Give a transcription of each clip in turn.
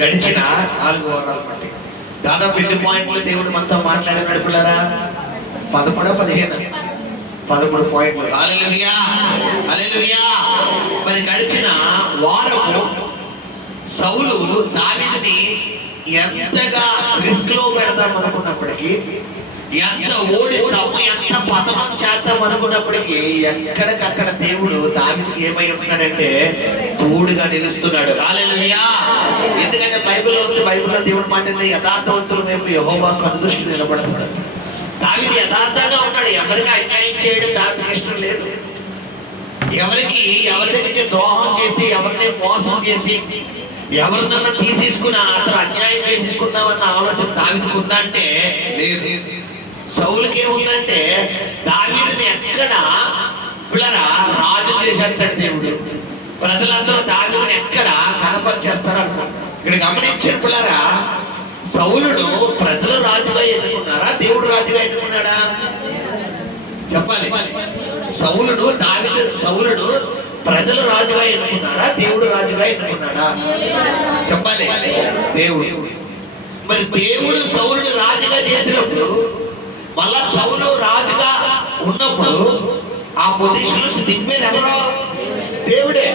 గడిచిన 4 వారాల బట్టి దాదాపు ఎన్ని పాయింట్లు దేవుడు మనతో మాట్లాడినాడు పిల్లరా? 11 15 పాయింట్లు. హల్లెలూయా హల్లెలూయా. మరి గడిచిన వారము సౌలు దావీదుని ఎంతగా రిస్క్ లో పెడదాం అనుకున్నప్పటికీ, ఎంత ఓడిద్దాము, ఎంత పతనం చేద్దాం అనుకున్నప్పటికీ ఎక్కడికక్కడ దేవుడు దావీదుకి ఏమై ఉంటున్నాడంటే తోడుగా నిలుస్తున్నాడు. హల్లెలూయా. ఎందుకంటే బైబిల్లో దేవుడు మాట యథార్థవంతుల వైపు యెహోవా కనుదృష్టి నిలబడుతున్నాడు. దావీదు యథార్థంగా ఉన్నాడు. ఎవరికి అన్యాయం చేయడం దావీదుకి ఇష్టం లేదు. ఎవరి దగ్గరికి ద్రోహం చేసి, ఎవరిని మోసం చేసి, ఎవరినన్నా తీసేసుకున్నా అతను అన్యాయం చేసేసుకుందామన్న ఆలోచన దావీదుకు ఉందంటే లేదు. సౌలుకి ఏముందంటే దావీదుని ఎక్కడ పిల్లరా రాజు చేసేస్తాడు దేవుడు. ప్రజలందరూ దావీదుని ఎక్కడ కనపరిచేస్తారు అనుకుంటారు. ఇక్కడ గమనించిన పిల్లరా, సౌలును ప్రజలు రాజుగా ఎన్నుకున్నారా, దేవుడు రాజుగా ఎన్నుకున్నాడా? చెప్పాలి. సౌలును ప్రజలు రాజుగా ఎన్నుకున్నారా, దేవుడు రాజుగా ఎన్నుకున్నాడా? చెప్పాలి. దేవుడు. మరి దేవుడు సౌలును రాజుగా చేసినప్పుడు, మళ్ళా సౌలు రాజుగా ఉన్నప్పుడు ఆ పొజిషన్ నుంచి దిగిపోయేది ఎవరో? దేవుడే.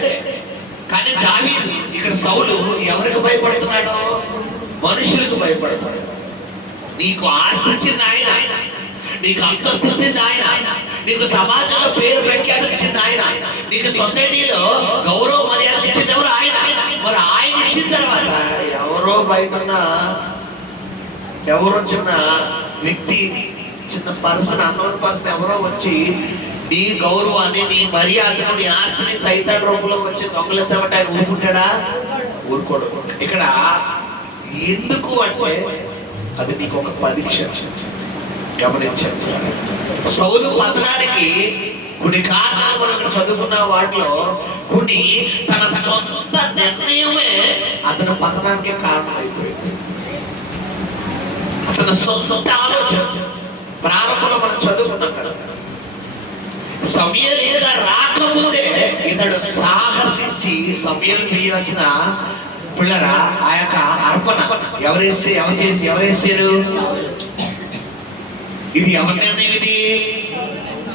కానీ దావీదు ఇక్కడ సౌలు ఎవరికి భయపడుతున్నాడో? మనుషులకు భయపడతాడు. నీకు ఆస్తి ఇచ్చింది ఆయన, నీకు అంతస్తు ఇచ్చింది ఆయన, నీకు సమాజంలో పేరు ప్రఖ్యాతులు ఇచ్చింది ఆయన, నీకు సొసైటీలో గౌరవ మర్యాదలు ఇచ్చింది ఎవరు? ఆయన. మరి ఆయన ఇచ్చిన తర్వాత ఎవరో బయట ఎవరో చిన్న వ్యక్తి, చిన్న పర్సన్, అన్నోన్ పర్సన్ ఎవరో వచ్చి నీ గౌరవాన్ని, నీ మర్యాదను, నీ ఆస్తిని సైతాన్ రూపంలో వచ్చి దొంగలెత్తామంటే ఆయన ఊరుకుంటాడా? ఊరుకోడు. ఇక్కడ ఎందుకు అంటే అది నీకు ఒక పరీక్ష. గమనించండి. సౌలు పతనానికి కొన్ని కారణాలు మనం చదువుకున్న వాటిలో కొన్ని తన సొంత నిర్ణయమే అతని పతనానికి కారణం అయిపోయింది. అతని సొంత ఆలోచన ప్రారంభంలో మనం చదువుకున్నాం కదా. సమూయేలు రాకముందే ఇతడు సాహసించి సమూయేలు వేయాల్సిన పిల్లరా ఆ యొక్క అర్పణ ఎవరేసారు? ఇది ఎవరి నిర్ణయం? ఇది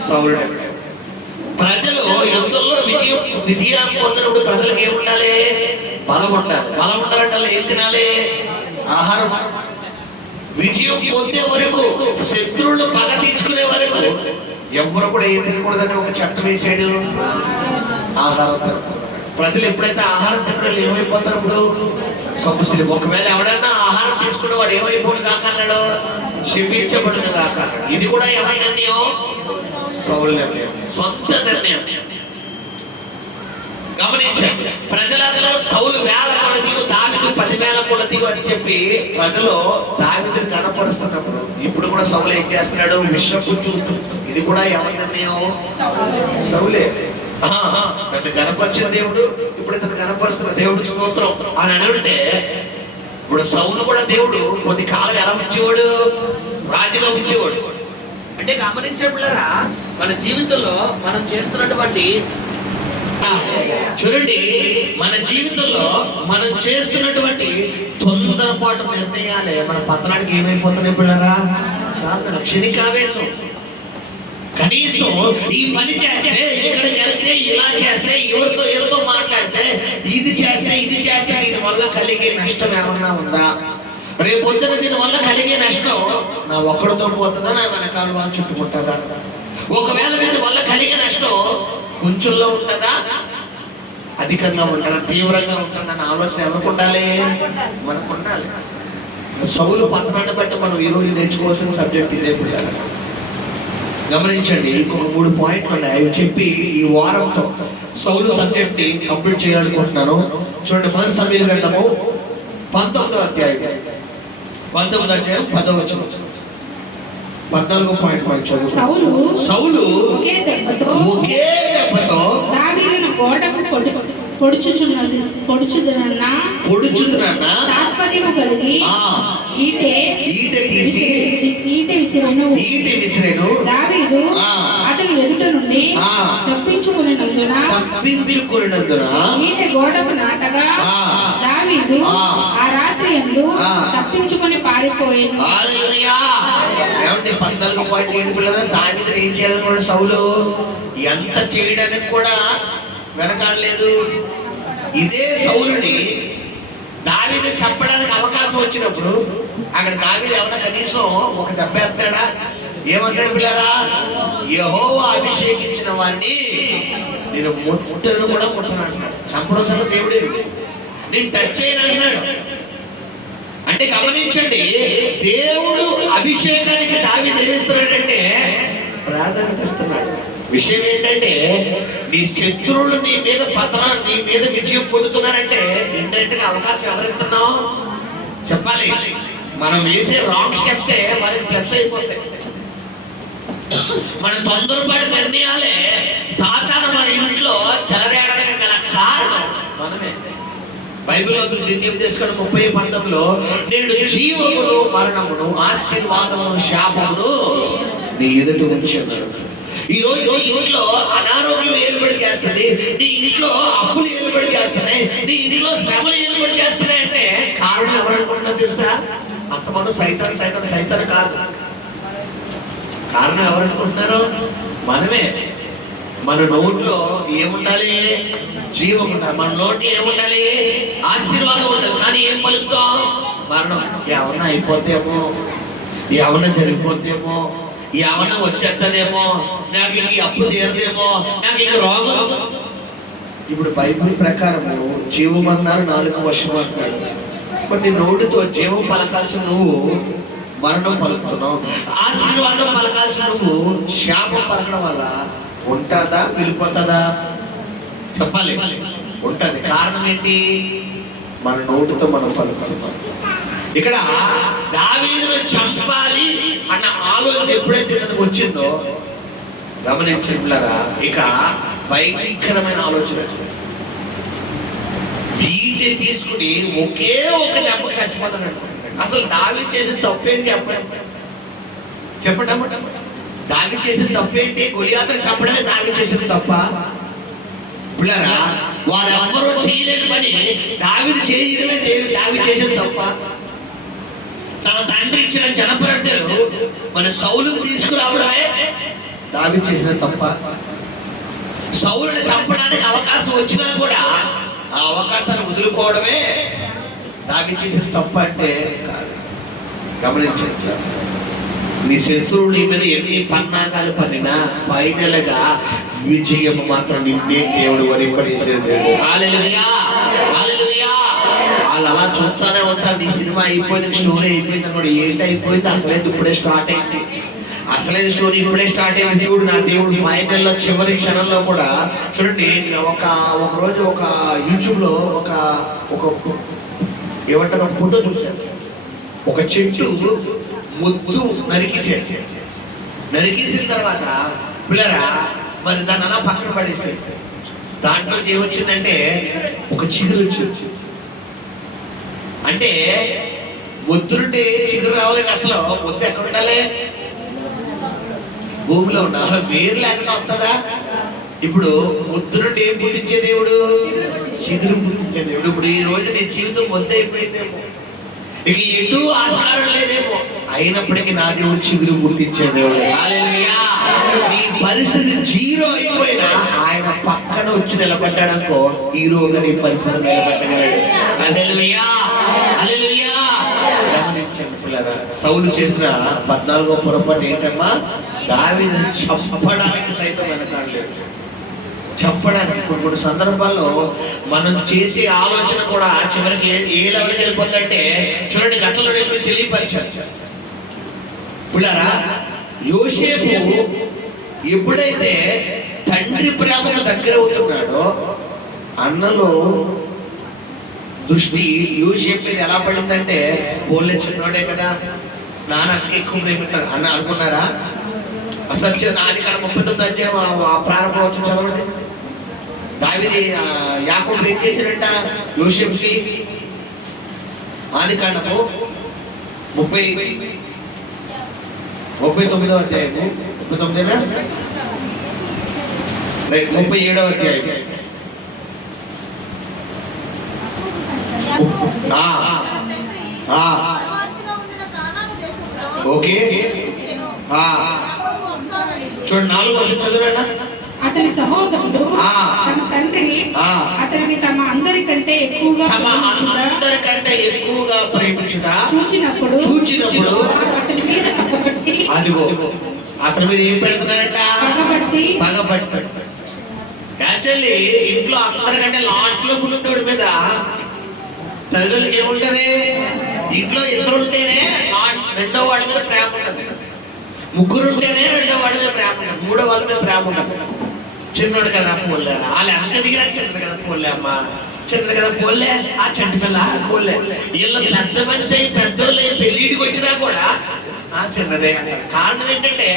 సౌలు నిర్ణయం. ప్రజలు యుద్ధంలో విజయాన్ని పొందినప్పుడు ప్రజలకు ఏముండాలి? బలం ఉండాలి. బలం ఉండాలంటే ఏం తినాలి? ఆహారం. విజయం పొందే వరకు, శత్రువులు పగ తీర్చుకునే వరకు ఎవరు కూడా ఏం తినకూడదని ఒక చట్టం వేసాడు. ఆహారం తినకూడదు. ప్రజలు ఎప్పుడైతే ఆహారం తినడం ఏమైపోతారు? ఇప్పుడు సమస్యలు. ఒకవేళ ఎవడన్నా ఆహారం తీసుకున్న వాడు ఏమైపోడు కాకన్నాడు? శపించబడును కాకన్నాడు. ఇది కూడా ఎవరి నిర్ణయం? సౌలు నిర్ణయం, సొంత నిర్ణయం. గమనించండి. ప్రజలందరూ సౌలు 1000 కొలది, దావీదు 10,000 కొలది అని చెప్పి ప్రజలు దావీదుని కనపరుస్తున్నప్పుడు ఇప్పుడు కూడా సౌలు ఏం చేస్తున్నాడు? విషపు చూపు. ఇది కూడా ఎవరి నిర్ణయం? సౌలే. నన్ను కనపరిచిన దేవుడు ఇప్పుడు ఇతను కనపరుస్తున్న దేవుడికి స్తోత్రం అని అంటే, ఇప్పుడు సౌలు కూడా దేవుడు కొద్ది కాలం ఎలా ఉంచేవాడు? రాజుగా ఉంచేవాడు. అంటే గమనించబడరా, మన జీవితంలో మనం చేస్తున్నటువంటి చూడండి, మన జీవితంలో మనం చేస్తున్నటువంటి తొందరపాటు నిర్ణయాలే మన పతనానికి ఏమైపోతున్నాయి పిల్లరా? క్షణికావేశం. కనీసం ఈ పని చేస్తే, ఇక్కడికి వెళ్తే, ఇలా చేస్తే, ఎవరితో మాట్లాడితే, ఇది చేస్తే దీని వల్ల కలిగే నష్టం ఏమన్నా ఉందా? రేపు పొద్దున దీని వల్ల కలిగే నష్టం నా ఒక్కడితో పోతుందా, నా వెనకాల వాళ్ళు చుట్టుకుంటుందా? ఒకవేళ దీని వల్ల కలిగే నష్టం కొంచెంలో ఉంటుందా, అధికంగా ఉంటుందా, తీవ్రంగా ఉంటుందా అన్న ఆలోచన ఎవరికి ఉండాలి? మనకు ఉండాలి. సౌలు పతనాన్ని బట్టి మనం ఈరోజు నేర్చుకోవాల్సిన సబ్జెక్ట్ ఇదే పిల్లలు. గమనించండి. ఇంకొక 3 పాయింట్లు ఉన్నాయి. అవి చెప్పి ఈ వారంతో సౌలు సబ్జెక్ట్ ని కంప్లీట్ చేయాలనుకుంటున్నాను. చూడండి, 1 సమూయేలు గ్రంథము 19వ అధ్యాయం 10వ వచనం. 14వ పాయింట్ చదువు. సౌలు ఒకే దెబ్బతో దావీదును గోడకు పొడుచుచున్న తాత్పర్యము కలిగి ఈటె విసిరెను. దావీదు అతని ఎదుట నుండి తప్పించుకునేందున ఈటె గోడకు నాటగా దావీదు ఆ దావీదు ఆ. తప్పించుకొని పారిపోయాను. హల్లెలూయా. ఏమంటే 14 పిల్లలు దావీదు ఏం చేయాలనుకున్నాడు సౌలు? ఎంత చేయడానికి కూడా వెనకాడలేదు. ఇదే సౌలుని దావీదు చంపడానికి అవకాశం వచ్చినప్పుడు అక్కడ దావీదు ఏమన్నా కనీసం ఒక దెబ్బ ఎత్తాడా? ఏమంటాడు పిల్లరా? యెహోవా అభిషేకించిన వాడిని నేను ముట్టను కూడా ముట్టను అంటున్నాడు. చంపడం సరే దేవుడే, నేను టచ్ చేయను అంటున్నాడు. అంటే గమనించండి, దేవుడు అభిషేకానికి దావీదు ఏమిస్తున్నాడంటే ప్రాధాన్యత ఇస్తున్నాడు. విషయం ఏంటంటే నీ శత్రువులు నీ మీద నీ మీద విజయం పొందుతున్నారంటే ఏంటంటే అవకాశం ఎవరిస్తున్నావు చెప్పాలి. మనం వేసే రాంగ్ స్టెప్సే మనకి ప్లస్ అయిపోతాయి. మన తొందరపాటు నిర్ణయాలే సాతాను మన ఇంట్లో చెలరేయడానికి గల కారణం మనమే. బైబిల్లో ద్వితీయోపదేశకాండం 30:19 నేడు జీవమును మరణమును ఆశీర్వాదమును శాపమును నీ ఎదుట ఉంచున్నాడు. ఈ రోజు నీ ఇంట్లో అనారోగ్యం ఏలుబడి చేస్తుంది, నీ ఇంట్లో అప్పులు ఏలుబడి చేస్తున్నాయి, నీ ఇంట్లో శ్రమలు ఏలుబడి చేస్తున్నాయి అంటే కారణం ఎవరనుకుంటున్నా తెలుసా? అంతమంది సైతాన్ కాదు. కారణం ఎవరనుకుంటున్నారు? మనమే. మన నోట్లో ఏముండాలి? జీవం ఉండాలి. మన నోట్లో ఏముండాలి? ఆశీర్వాదం ఉండాలి. కానీ ఏం పలుకుతాం? మరణం. ఏమన్నా అయిపోతేమో, ఏమన్నా జరిగిపోతేమో, ఏమన్నా వచ్చేస్తానేమో, నాకు ఇంక అప్పు తీరదేమో, నాకు ఇంక రోగం. ఇప్పుడు బైబిల్ ప్రకారము జీవం అన్నారు, నాలుగు వర్షం అంటున్నాడు. కొన్ని నోటితో జీవం పలకాల్సిన నువ్వు మరణం పలుకుతున్నావు, ఆశీర్వాదం పలకాల్సిన నువ్వు శాపం పలకడం వల్ల ఉంటుందా వెళ్ళిపోతుందా? చెప్పాలి. ఉంటుంది. కారణం ఏంటి? మన నోటితో మనం పలుకుతున్నాం. ఇక్కడ దావీదును చంపాలి అన్న ఆలోచన ఎప్పుడైతే తనకు వచ్చిందో గమనించారా, ఇక భయంకరమైన ఆలోచన వచ్చింది. వీటిని తీసుకుని ఒకే ఒక దెబ్బ చచ్చిపోతాడు. అసలు దావీదు చేసిన తప్పేంటి చెప్పండి. దావీదు చేసిన తప్పేంటి? గొలియాతును చంపడమే దావీదు చేసిన తప్ప? పిల్లరా, వారెవ్వరూ చేయలేని పని దావీదు చేయడమే దావీదు చేసిన తప్ప? తన తండ్రి ఇచ్చిన జనపరట్టెలు మన సౌలుకు తీసుకురావడమే దావీదు చేసిన తప్ప? సౌలుని చంపడానికి అవకాశం వచ్చినా కూడా ఆ అవకాశాన్ని వదులుకోవడమే దావీదు చేసిన తప్ప అంటే కాదు. గమనించండి, నీ శత్రువులు నీ మీద ఎన్ని పన్నాగాలు పన్నినా ఫైనల్గా విజయం మాత్రం నిన్నే దేవుడు వరింపజేసేది. హల్లెలూయా, హల్లెలూయా. వాళ్ళు అలా చూస్తానే ఉంటారు. నీ సినిమా అయిపోయింది, స్టోరీ అయిపోయింది అనుకోండి. ఏంటి అయిపోయింది? అసలేదు ఇప్పుడే స్టార్ట్ అయింది. అసలైన స్టోరీ ఇప్పుడే స్టార్ట్ అయింది. చూడు, నా దేవుడు ఫైనల్లో చివరి క్షణంలో కూడా చూడండి. ఒక రోజు ఒక యూట్యూబ్ లో ఒక ఏమంటారు ఒక ఫోటో చూశాను. ఒక చెట్టు ముద్దు నరికేసిన తర్వాత పిల్లరా మరి దాన్ని అలా పక్కన పడేస్తారు. దాంట్లో ఏమొచ్చిందంటే ఒక చిగురు వచ్చింది. అంటే ముద్దు నుండి చిగురు రావాలంటే అసలు ముద్దు ఎక్కడ ఉండాలి? భూమిలో ఉండాలి. వేరు లేకుండా వస్తుందా? ఇప్పుడు ముద్దు నుండి ఏం పుట్టించే దేవుడు? చిగురు పుట్టించే దేవుడు. ఇప్పుడు ఈ రోజు నీ జీవితం ముద్ద అయిపోయిందేమో, ఇక ఎటు ఆస్కారం లేదేమో, అయినప్పటికీ నా దేవుడు చిగురు పుట్టించే దేవుడు. హల్లెలూయా. నీ పరిస్థితి జీరో అయిపోయినా ఆయన పక్కన వచ్చి నిలబడ్డాడనుకో, హీరోగా నీ పరిస్థితి నిలబెట్టగలడు. హల్లెలూయా, హల్లెలూయా. గమనించండి పిల్లరా, సౌలు చేసిన 14వ పొరపాటు ఏంటమ్మా? దావీదుని చంపడానికి సైతం వెనకాడలేదు. చెప్పడానికి కొన్ని సందర్భాల్లో మనం చేసే ఆలోచన కూడా చివరికి ఏ లెవెల్కి వెళ్ళిపోతుందంటే చూడండి, గతంలో నేను తెలియపరిచాను పిల్లరా. యోసేపు ఎప్పుడైతే తండ్రి ప్రేమకు దగ్గర అవుతున్నాడో అన్నలో దృష్టి యోసేపు మీద ఎలా పడిందంటే, పోలే చిన్నోడే కదా, నాన్నకి ఎక్కువ ప్రేమిస్తాడు అన్న అనుకున్నారా? అసలు ఆదికాండం 39 అధ్యాయం ప్రారంభం వచ్చి చదవండి. దావీదు యాకోబు ఏం చేశాడంట యోసేపుకి? ఆదికాండము 39వ అధ్యాయము 39 37వ అధ్యాయం. ఆ, ఓకే. ఆ, చూడండి 4 వర్షం చదివానా? అతని సహోదరుడు ఆ. తన తండ్రి ఆ. అతనిని తమ అందరికంటే ఎక్కువగా తమ ప్రేమించుట అందరికంటే ఎక్కువగా ప్రేమించుట చూచినప్పుడు అతని మీద పగబట్టి అదిగో అతని మీద ఏం పెడుతున్నారంట? పగబట్టి యాక్చువల్లీ ఇంట్లో అందరికంటే లాస్ట్ లో ఉండేవాడి మీద తల్లిదండ్రులకి ఏముంటది? ఇంట్లో 2 ఉంటేనే లాస్ట్ రెండో వాడి మీద ప్రేమ ఉంటుంది, 3 ఉంటేనే రెండో వాడి మీద ప్రేమ ఉంటుంది, 3వ వాడి మీద ప్రేమ ఉంటుంది. చిన్నోడు కదా పోలే, వాళ్ళు ఎంత దిగినా చిన్నది కదా పోలే అమ్మ, చిన్నది కదా పోలే, ఆ చెట్టు పిల్ల పోలే. వీళ్ళు పెద్ద మనిషి అయి పెద్దోళ్ళు పెళ్ళిడికి వచ్చినా కూడా ఆ చిన్నదే అంటారు. కారణం ఏంటంటే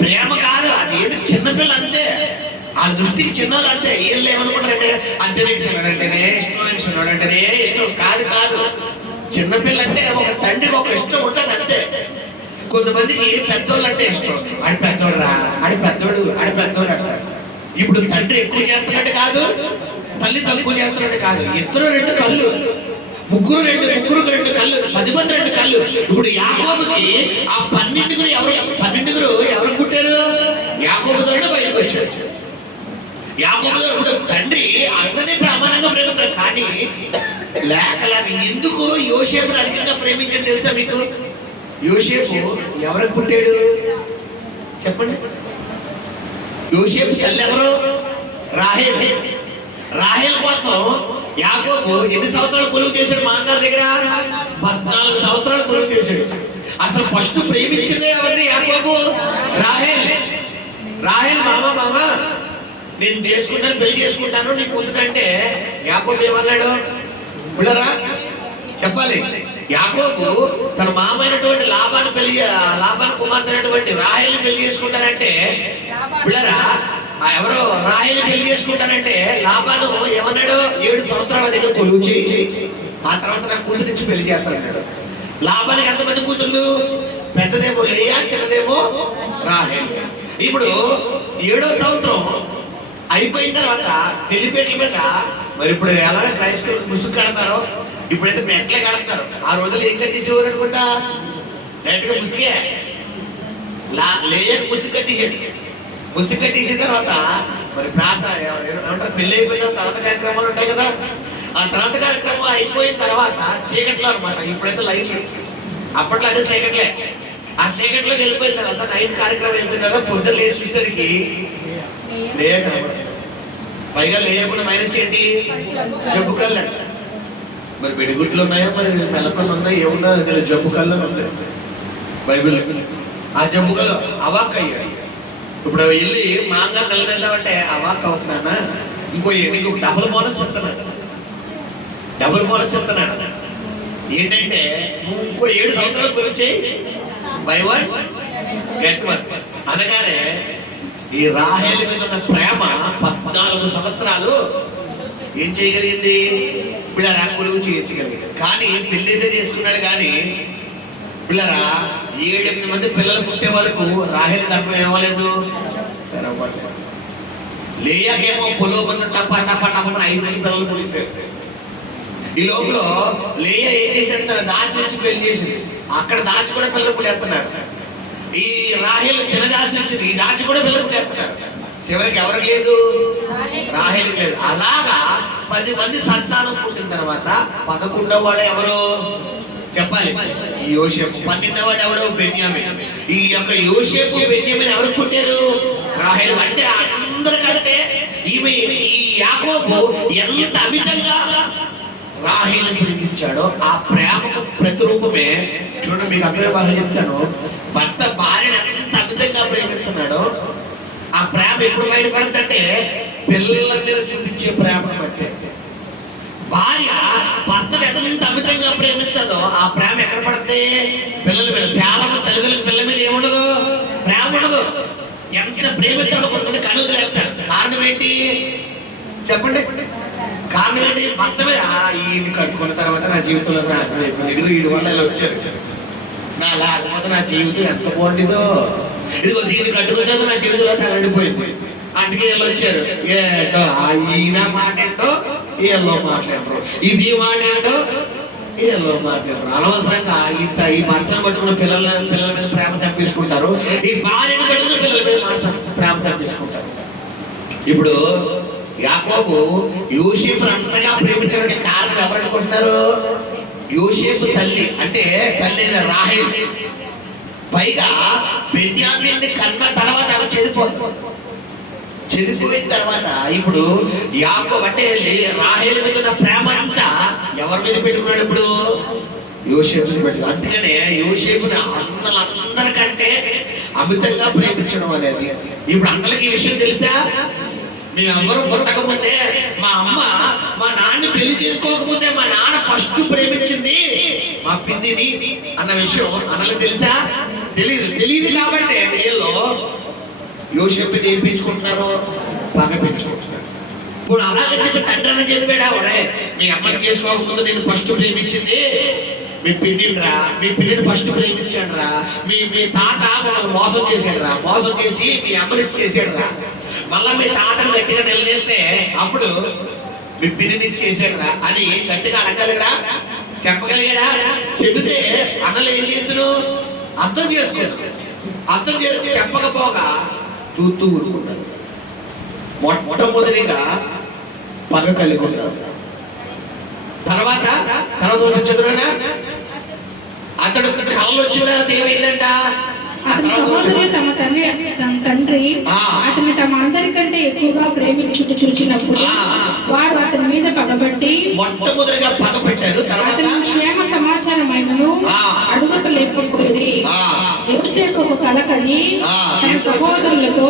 ప్రేమ కాదు, అది ఏంటి చిన్నపిల్ల అంతే, వాళ్ళ దృష్టికి చిన్నోళ్ళు అంతే. వీళ్ళు ఏమనుకుంటారంటే అంతే నీకు చిన్నదంటేనే ఇష్టం, నీకు చిన్నోడంటేనే ఇష్టం. కాదు కాదు, చిన్నపిల్ల అంటే ఒక తండ్రికి ఒక ఇష్టం ఉంటుంది అంతే. కొంతమందికి పెద్దోళ్ళు అంటే ఇష్టం, ఆడి పెద్దోడు రా, ఆడి పెద్దోడు అంటారు. ఇప్పుడు తండ్రి ఎక్కువ చేస్తున్నట్టు కాదు, తల్లి తక్కువ చేస్తున్నట్టు కాదు. 2 కళ్ళు, 3 2 కళ్ళు, 10 మంది 2 కళ్ళు. ఇప్పుడు యాకోబుకి ఆ 12 ఎవరు పుట్టారు? యాకోబు ద్వారా బయటకు వచ్చాడు. యాకోబు ద్వారా తండ్రి అందరినీ ప్రమాణంగా ప్రేమిస్తారు, కానీ లేక ఎందుకు యోసేపుని అధికంగా ప్రేమించడం తెలుసా మీకు? యోసేపు ఎవరికి పుట్టాడు చెప్పండి? యోసేపు తల్లి ఎవరు? రాహేల్. రాహేల్ కోసం యాకోబు ఎన్ని సంవత్సరాలు కొలువు చేశాడు? మామగారి దగ్గర 14 సంవత్సరాలు కొలువు చేశాడు. అసలు ఫస్ట్ ప్రేమించిందే ఎవరిని? యాకోబు రాహేల్ మామ నేను చేసుకుంటాను, పెళ్లి చేసుకుంటాను నీ కూతురంటే యాకోబు ఏమన్నాడు? బిళ్ళరా చెప్పాలి. యాకోబు తన మామైనటువంటి లాబాను కుమార్తె అయినటువంటి రాహేల్ని పెళ్లి చేసుకుంటానంటే బిళ్ళరా ఎవరో రాహేల్ని పెళ్లి చేసుకుంటానంటే లాబాను ఏమన్నాడు? 7 సంవత్సరాల దగ్గర కొలువు చేయి, ఆ తర్వాత నా కూతురిచ్చి పెళ్లి చేస్తానన్నాడు. లాబానికి ఎంతమంది కూతుళ్ళు? పెద్దదేమో లేయా, చిన్నదేమో రాహేల్. ఇప్పుడు 7వ సంవత్సరం అయిపోయిన తర్వాత పెళ్లిపేటల మీద మరి ఇప్పుడు ఎలాగ క్రైస్తవులు ముసుగు కడతారో, ఇప్పుడైతే మెట్లే కడతారు. ఆ రోజులు ఏం కట్టేసేవారు అనుకుంటా? డైరెక్ట్ గా ముసుగే ముసుగు కట్టేసాడు. ముసుగు కట్టేసిన తర్వాత మరి ప్రార్థన ఏమంటారు, పెళ్లి అయిపోయిన తర్వాత కార్యక్రమాలు ఉంటాయి కదా. ఆ తర్వాత కార్యక్రమం అయిపోయిన తర్వాత చీకట్లో అనమాట. ఇప్పుడైతే లైట్లు, అప్పట్లో అంటే చీకట్లే. ఆ చీకట్లోకి వెళ్ళిపోయిన తర్వాత నైట్ కార్యక్రమం అయిపోయిన తర్వాత పొద్దున్న లేచి చూసేసరికి పైగా లేకుండా మైనస్ ఏంటి? జబ్బు కళ్ళు. మరి వెడిగుడ్లు ఉన్నాయో మరి మెలకలు ఉన్నాయో ఏమున్నా జబ్బు కళ్ళు ఉంది బైబిల్. ఆ జబ్బు కళ్ళు అవాక్ అయ్యాడు. ఇప్పుడు వెళ్ళి మాంగా నిలదెళ్దామంటే అవాక్ అవుతున్నానా? నీకు డబుల్ బోనస్ చెప్తున్నాడు. ఏంటంటే నువ్వు ఇంకో 7 సంవత్సరాల గురించి బై 1 గెట్ 1 అనగానే ఈ రాహేలు మీద ఉన్న ప్రేమ 14 సంవత్సరాలు ఏం చేయగలిగింది? పిల్లరా కొలువు చేయించగలిగింది. కానీ పెళ్లి అయితే చేసుకున్నాడు, కానీ పిల్లరా 7-8 మంది పిల్లలు పుట్టే వరకు రాహేలు గర్భం ఏమలేదు, లేయాకేమో పొలోపన్న టపా 5 మంది పిల్లలు పులిసారు. ఈ లోపల లేయ ఏం చేసినట్టు దాసి నుంచి పెళ్లి చేసింది. అక్కడ దాసి కూడా పిల్లలు పుట్టేస్తున్నారు. ఈ రాహేలు తినదాసి వచ్చింది, ఈ దాసి కూడా పిల్లలు పుట్టేస్తున్నారు. చివరికి ఎవరికి లేదు? రాహేలుకి లేదు. అలాగా 10 మంది సంతానం పుట్టిన తర్వాత 11వ వాడు ఎవరు చెప్పాలి? ఈ యోసేపు. 12వ వాడు ఎవడు? బెన్యామిన్. ఈ యొక్క యోసేపు బెన్యామిన్ ఎవరికి పుట్టారు? రాహేలు. అంటే అందరికంటే ఈమె ఈ యాకోబు ఎంత అమితంగా రాహేలుని ప్రేమించాడో ఆ ప్రేమకు ప్రతిరూపమే చూడండి. మీకు అర్థమే బాగా చెప్తాను. భర్త భార్యను ఎంత అమితంగా ప్రేమిస్తున్నాడో ఆ ప్రేమ ఎప్పుడు బయటపడుతుంటే పిల్లల మీద చూపించే ప్రేమను బట్టే. భార్య భర్తను ఎంత అమితంగా ప్రేమిస్తుందో ఆ ప్రేమ ఎక్కడ పడితే పిల్లల మీద. చాలా మంది తల్లిదండ్రులకు పిల్లల మీద ఏముండదు, ప్రేమ ఉండదు. ఎంత ప్రేమిస్తాడో కొంతమంది కనులు లేస్తారు. కారణం ఏంటి చెప్పండి? కారణం ఏంటి? భర్త మీద ఈయన్ని కట్టుకున్న తర్వాత నా జీవితంలో నాశనం అయిపోయింది, ఇదిగో వీడి వల్ల ఇలా వచ్చారు, నా లేకపోతే నా జీవితం ఎంత బాగుంటుందో, ఇదిగో దీన్ని కట్టుకుంటే నా జీవితంలో తగడిపోయింది, అందుకే వీళ్ళు వచ్చారు. ఏటో ఈయన మాట్లాడటో వీళ్ళు మాట్లాడరు, ఇది మాట్లాడటో ఏలో మాట్లాడరు అనవసరంగా ఈ భర్తను పట్టుకున్న పిల్లల మీద ప్రేమ చంపేసుకుంటారు, ఈ భార్యను పట్టుకున్న పిల్లల మీద ప్రేమ చంపేసుకుంటారు. ఇప్పుడు యాకోబు యోసేపు అంతగా ప్రేమించడానికి కారణం ఎవరు అనుకుంటున్నారు? యోసేపు తల్లి, అంటే తల్లి అయిన రాహేలు. పైగా బెన్యామీన్ని కన్న తర్వాత ఆమె చనిపోయిన తర్వాత ఇప్పుడు యాకోబు అంటే రాహేలు మీద ఉన్న ప్రేమ అంతా ఎవరి మీద పెట్టుకున్నాడు? ఇప్పుడు యోసేపు మీద పెట్టుకున్నాడు. అందుకనే యోసేపుని అన్నలందరికంటే అమితంగా ప్రేమించడం అనేది. ఇప్పుడు అన్నలకి ఈ విషయం తెలుసా? మేమందరూ పుట్టకముందే మా అమ్మ మా నాన్న పెళ్లి చేసుకోకముందే మా నాన్న ఫస్ట్ ప్రేమించింది మా పిన్నిని అన్న విషయం అన్నలకు తెలుసా? తెలియదు కాబట్టి వీళ్ళు యోసేపు ఏం పెంచుకుంటున్నారు? పగ పెంచుకుంటున్నారు. ఇప్పుడు అలాగే చెప్పి తండ్రి అని చెప్పాడా? ఒరే, మీ అమ్మని చేసుకోకముందు నేను ఫస్ట్ ప్రేమించింది మీ పిన్నిరా, మీ పిన్నిని ఫస్ట్ ప్రేమించాడు రా, మీ తాత మనల్ని మోసం చేశాడు రా, మోసం చేసి మీ అమ్మని చేశాడు రా, మళ్ళా మీ తాతను గట్టిగా నిలదీస్తే అప్పుడు మీ పిన్నిని చేశాడు రా అని గట్టిగా అడగలిగా చెప్పగలిగాడా? చెబితే అన్నలు ఏం చేతులు అర్థం చేసుకోరు. అర్థం చేసుకుని చెప్పకపోగా చూస్తూ ఊరుకుంటారు. మొట్టమొదటిగా పగ కలిగి ఉంటారు. తర్వాత చదువునా అతడు కళ్ళు వచ్చిన ఏమైందంట? తమ తండ్రి అతని తమ అందరికంటే ఎక్కువగా ప్రేమించుట చూచినప్పుడు వారు అతని మీద పగబట్టి మొట్టమొదటిగా పగబట్టారు. అతని క్షేమ సమాచారమైనను అడుగక లేకపోయింది. యోసేపు ఒక కల కని తన సహోదరులతో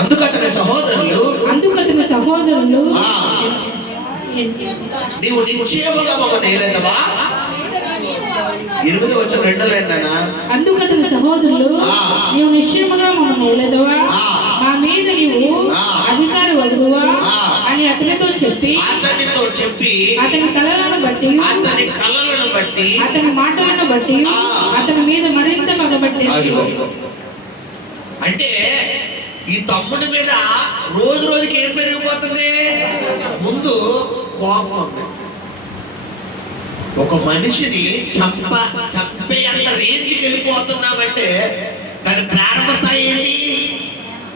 అందుకు అతని సహోదరులు అందుకు అతని సహోదరులు నీవు నిశ్చయముగా మమ్మల్ని ఏలేదవా? 8వ వచనం 2వ లైన్. అందుకు అతని సహోదరులు నీవు నిశ్చయముగా మమ్మల్ని ఏలేదవా? మా మీద నీవు అధికారి వదువా అని అతనితో చెప్పి అతని కళలను బట్టి అతని మాటలను బట్టి అతని మీద మరింత పగబట్టింది. అంటే ఈ తమ్ముడి మీద రోజు రోజుకి ఏం పెరిగిపోతుంది? ముందు కోపం ఉంది. ఒక మనిషిని చంపే అంత రేంజ్కి వెళ్ళిపోతున్నామంటే దాని ప్రారంభ స్థాయి ఏంటి?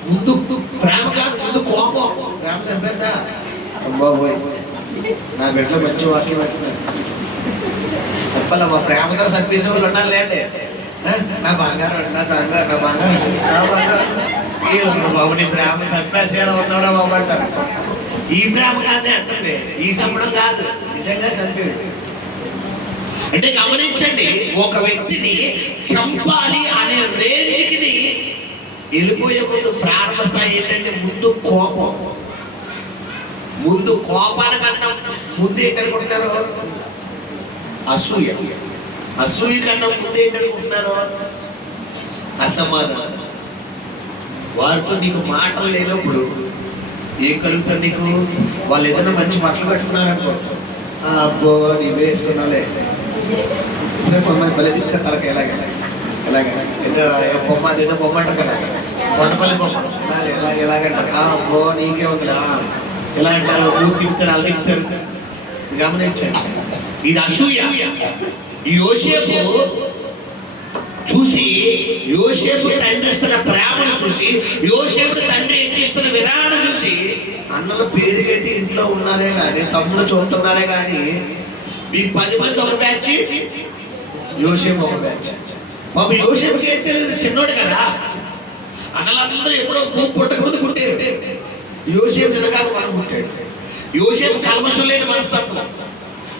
ముందు ప్రేమ కాదు, ముందు కోపం. ప్రేమ చంపేద్దా? అబ్బాబోయ్, నా బిడ్డలో మంచి వాక్యం పెట్టినారు చెప్పాల. మా ప్రేమతో సర్వీస్ వాళ్ళు ఉండాలి లేండి. నా బంగారు బాబు, నీ ప్రేమ చంపేసేలా ఉన్నారా బాబు అంటారు. ఈ ప్రేమ కాదే అంటుంది, ఈ సంబడం కాదు, నిజంగా చంపాడు. అంటే గమనించండి, ఒక వ్యక్తిని చంపాలి అనే రేంజ్కి వెళ్ళిపోయే ముందు ప్రారంభ స్థాయి ఏంటంటే ముందు కోపం. ముందు కోపానికన్నా ముందు ఏంటనుకుంటున్నారు? అసూయ కన్నా ముందు ఏంటనుకుంటున్నారు? అసమాధానం. వారితో నీకు మాటలు లేనప్పుడు ఏం కలుగుతారు నీకు? వాళ్ళు ఏదైనా మంచి బట్టలు కట్టుకున్నారనుకో, అబ్బో నీవు వేసుకున్నాలే, కొంతమంది బలి తిప్పితే తలకి ఎలాగే ఏదో బొమ్మ, అదేదో బొమ్మ అంటారు కదా, కొండపల్లి బొమ్మ, ఎలాగంటారు. అబ్బో నీకే ఉందిలే, ఎలా అంటారు? నువ్వు తిప్పుతారు, అలా తిప్పుతారు. గమనించండి, ఇది అసూయ. యోసేపు తండ్రి ఇస్తున్న ప్రేమను చూసి, యోసేపు తండ్రి ఇస్తున్న విధానం చూసి అన్నల పేరుకైతే ఇంట్లో ఉన్నారే కానీ, తమ్ముళ్ళు చూస్తున్నారే కానీ, మీ 10 మంది ఒక బ్యాచ్, యోసేపు ఒక బ్యాచ్. బాబు యోసేపుకి ఏం తెలియదు, చిన్నోడు కదా. అన్నలందరూ ఎప్పుడో భూమి పుట్టకముందు పుట్టారు. యోసేపు వెనకాల మనం పుట్టాడు. యోసేపు కల్మషం లేని మనస్తత్వం.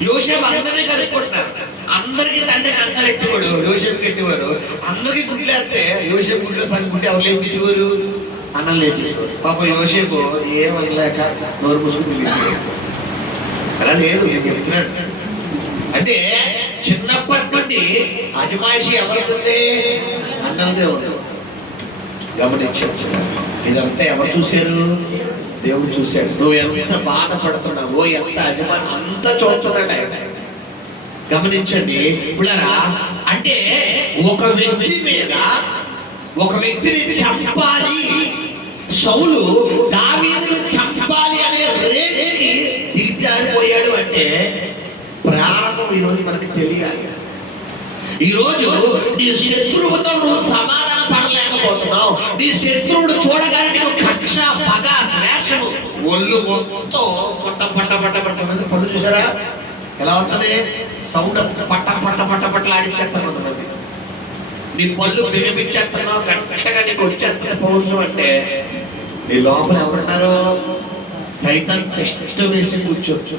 యోసేపు అందరినీ కనుక్కుంటున్నారు. అందరికీ తండ్రి కంచాలు ఎట్టేవాడు, యోసేపు కట్టేవాడు. అందరికీ గుడ్లేస్తే యోసేపు గుడ్ల సంగతి గుడ్డి ఎవరు లేపేసేవారు? అన్నం లేపేసేవారు. పాప యోసేపు ఏం వదిలేక నోరు మూసుకుని అలా లేదు, నేను చెప్తున్నాడు. అంటే చిన్నప్పటి నుండి అజమాయిషి ఎవరికి? అన్నదే ఉంది. గమనించారు. ఇదంతా ఎవరు చూశారు? దేవుడు చూశాడు. నువ్వు ఎంత బాధపడుతున్నావో, ఎంత అజమాని అంతా చూస్తున్నాడు ఆయన. గమనించండి పిల్లరా. అంటే ఒక వ్యక్తి మీద ఒక వ్యక్తిని చంపాలి, సౌలు దావీదును చంపాలి అనే రేంజ్కి దిగజారిపోయాడు అంటే ప్రారంభం ఈరోజు మనకు తెలియాలి. ఈరోజు నీ శత్రువుతో నువ్వు సమాధానం పడలేకపోతున్నావు. నీ శత్రువుడు చూడగానే నీకు కక్ష, పగ, ద్వేషము, ఒళ్ళు మొత్తం పట్ట పళ్ళు చూసారా ఎలా వస్తుంది? సౌండ్ పట్ట ఆడిచ్చేస్తారు కొంతమంది. నీ పళ్ళు బిగమిచ్చేస్తున్నావు, గట్టిగా నీకు వచ్చేస్తున్న పౌరుషం అంటే నీ లోపల ఎవరున్నారు? సైతాన్ టెస్ట్ వేసి కూర్చోవచ్చు.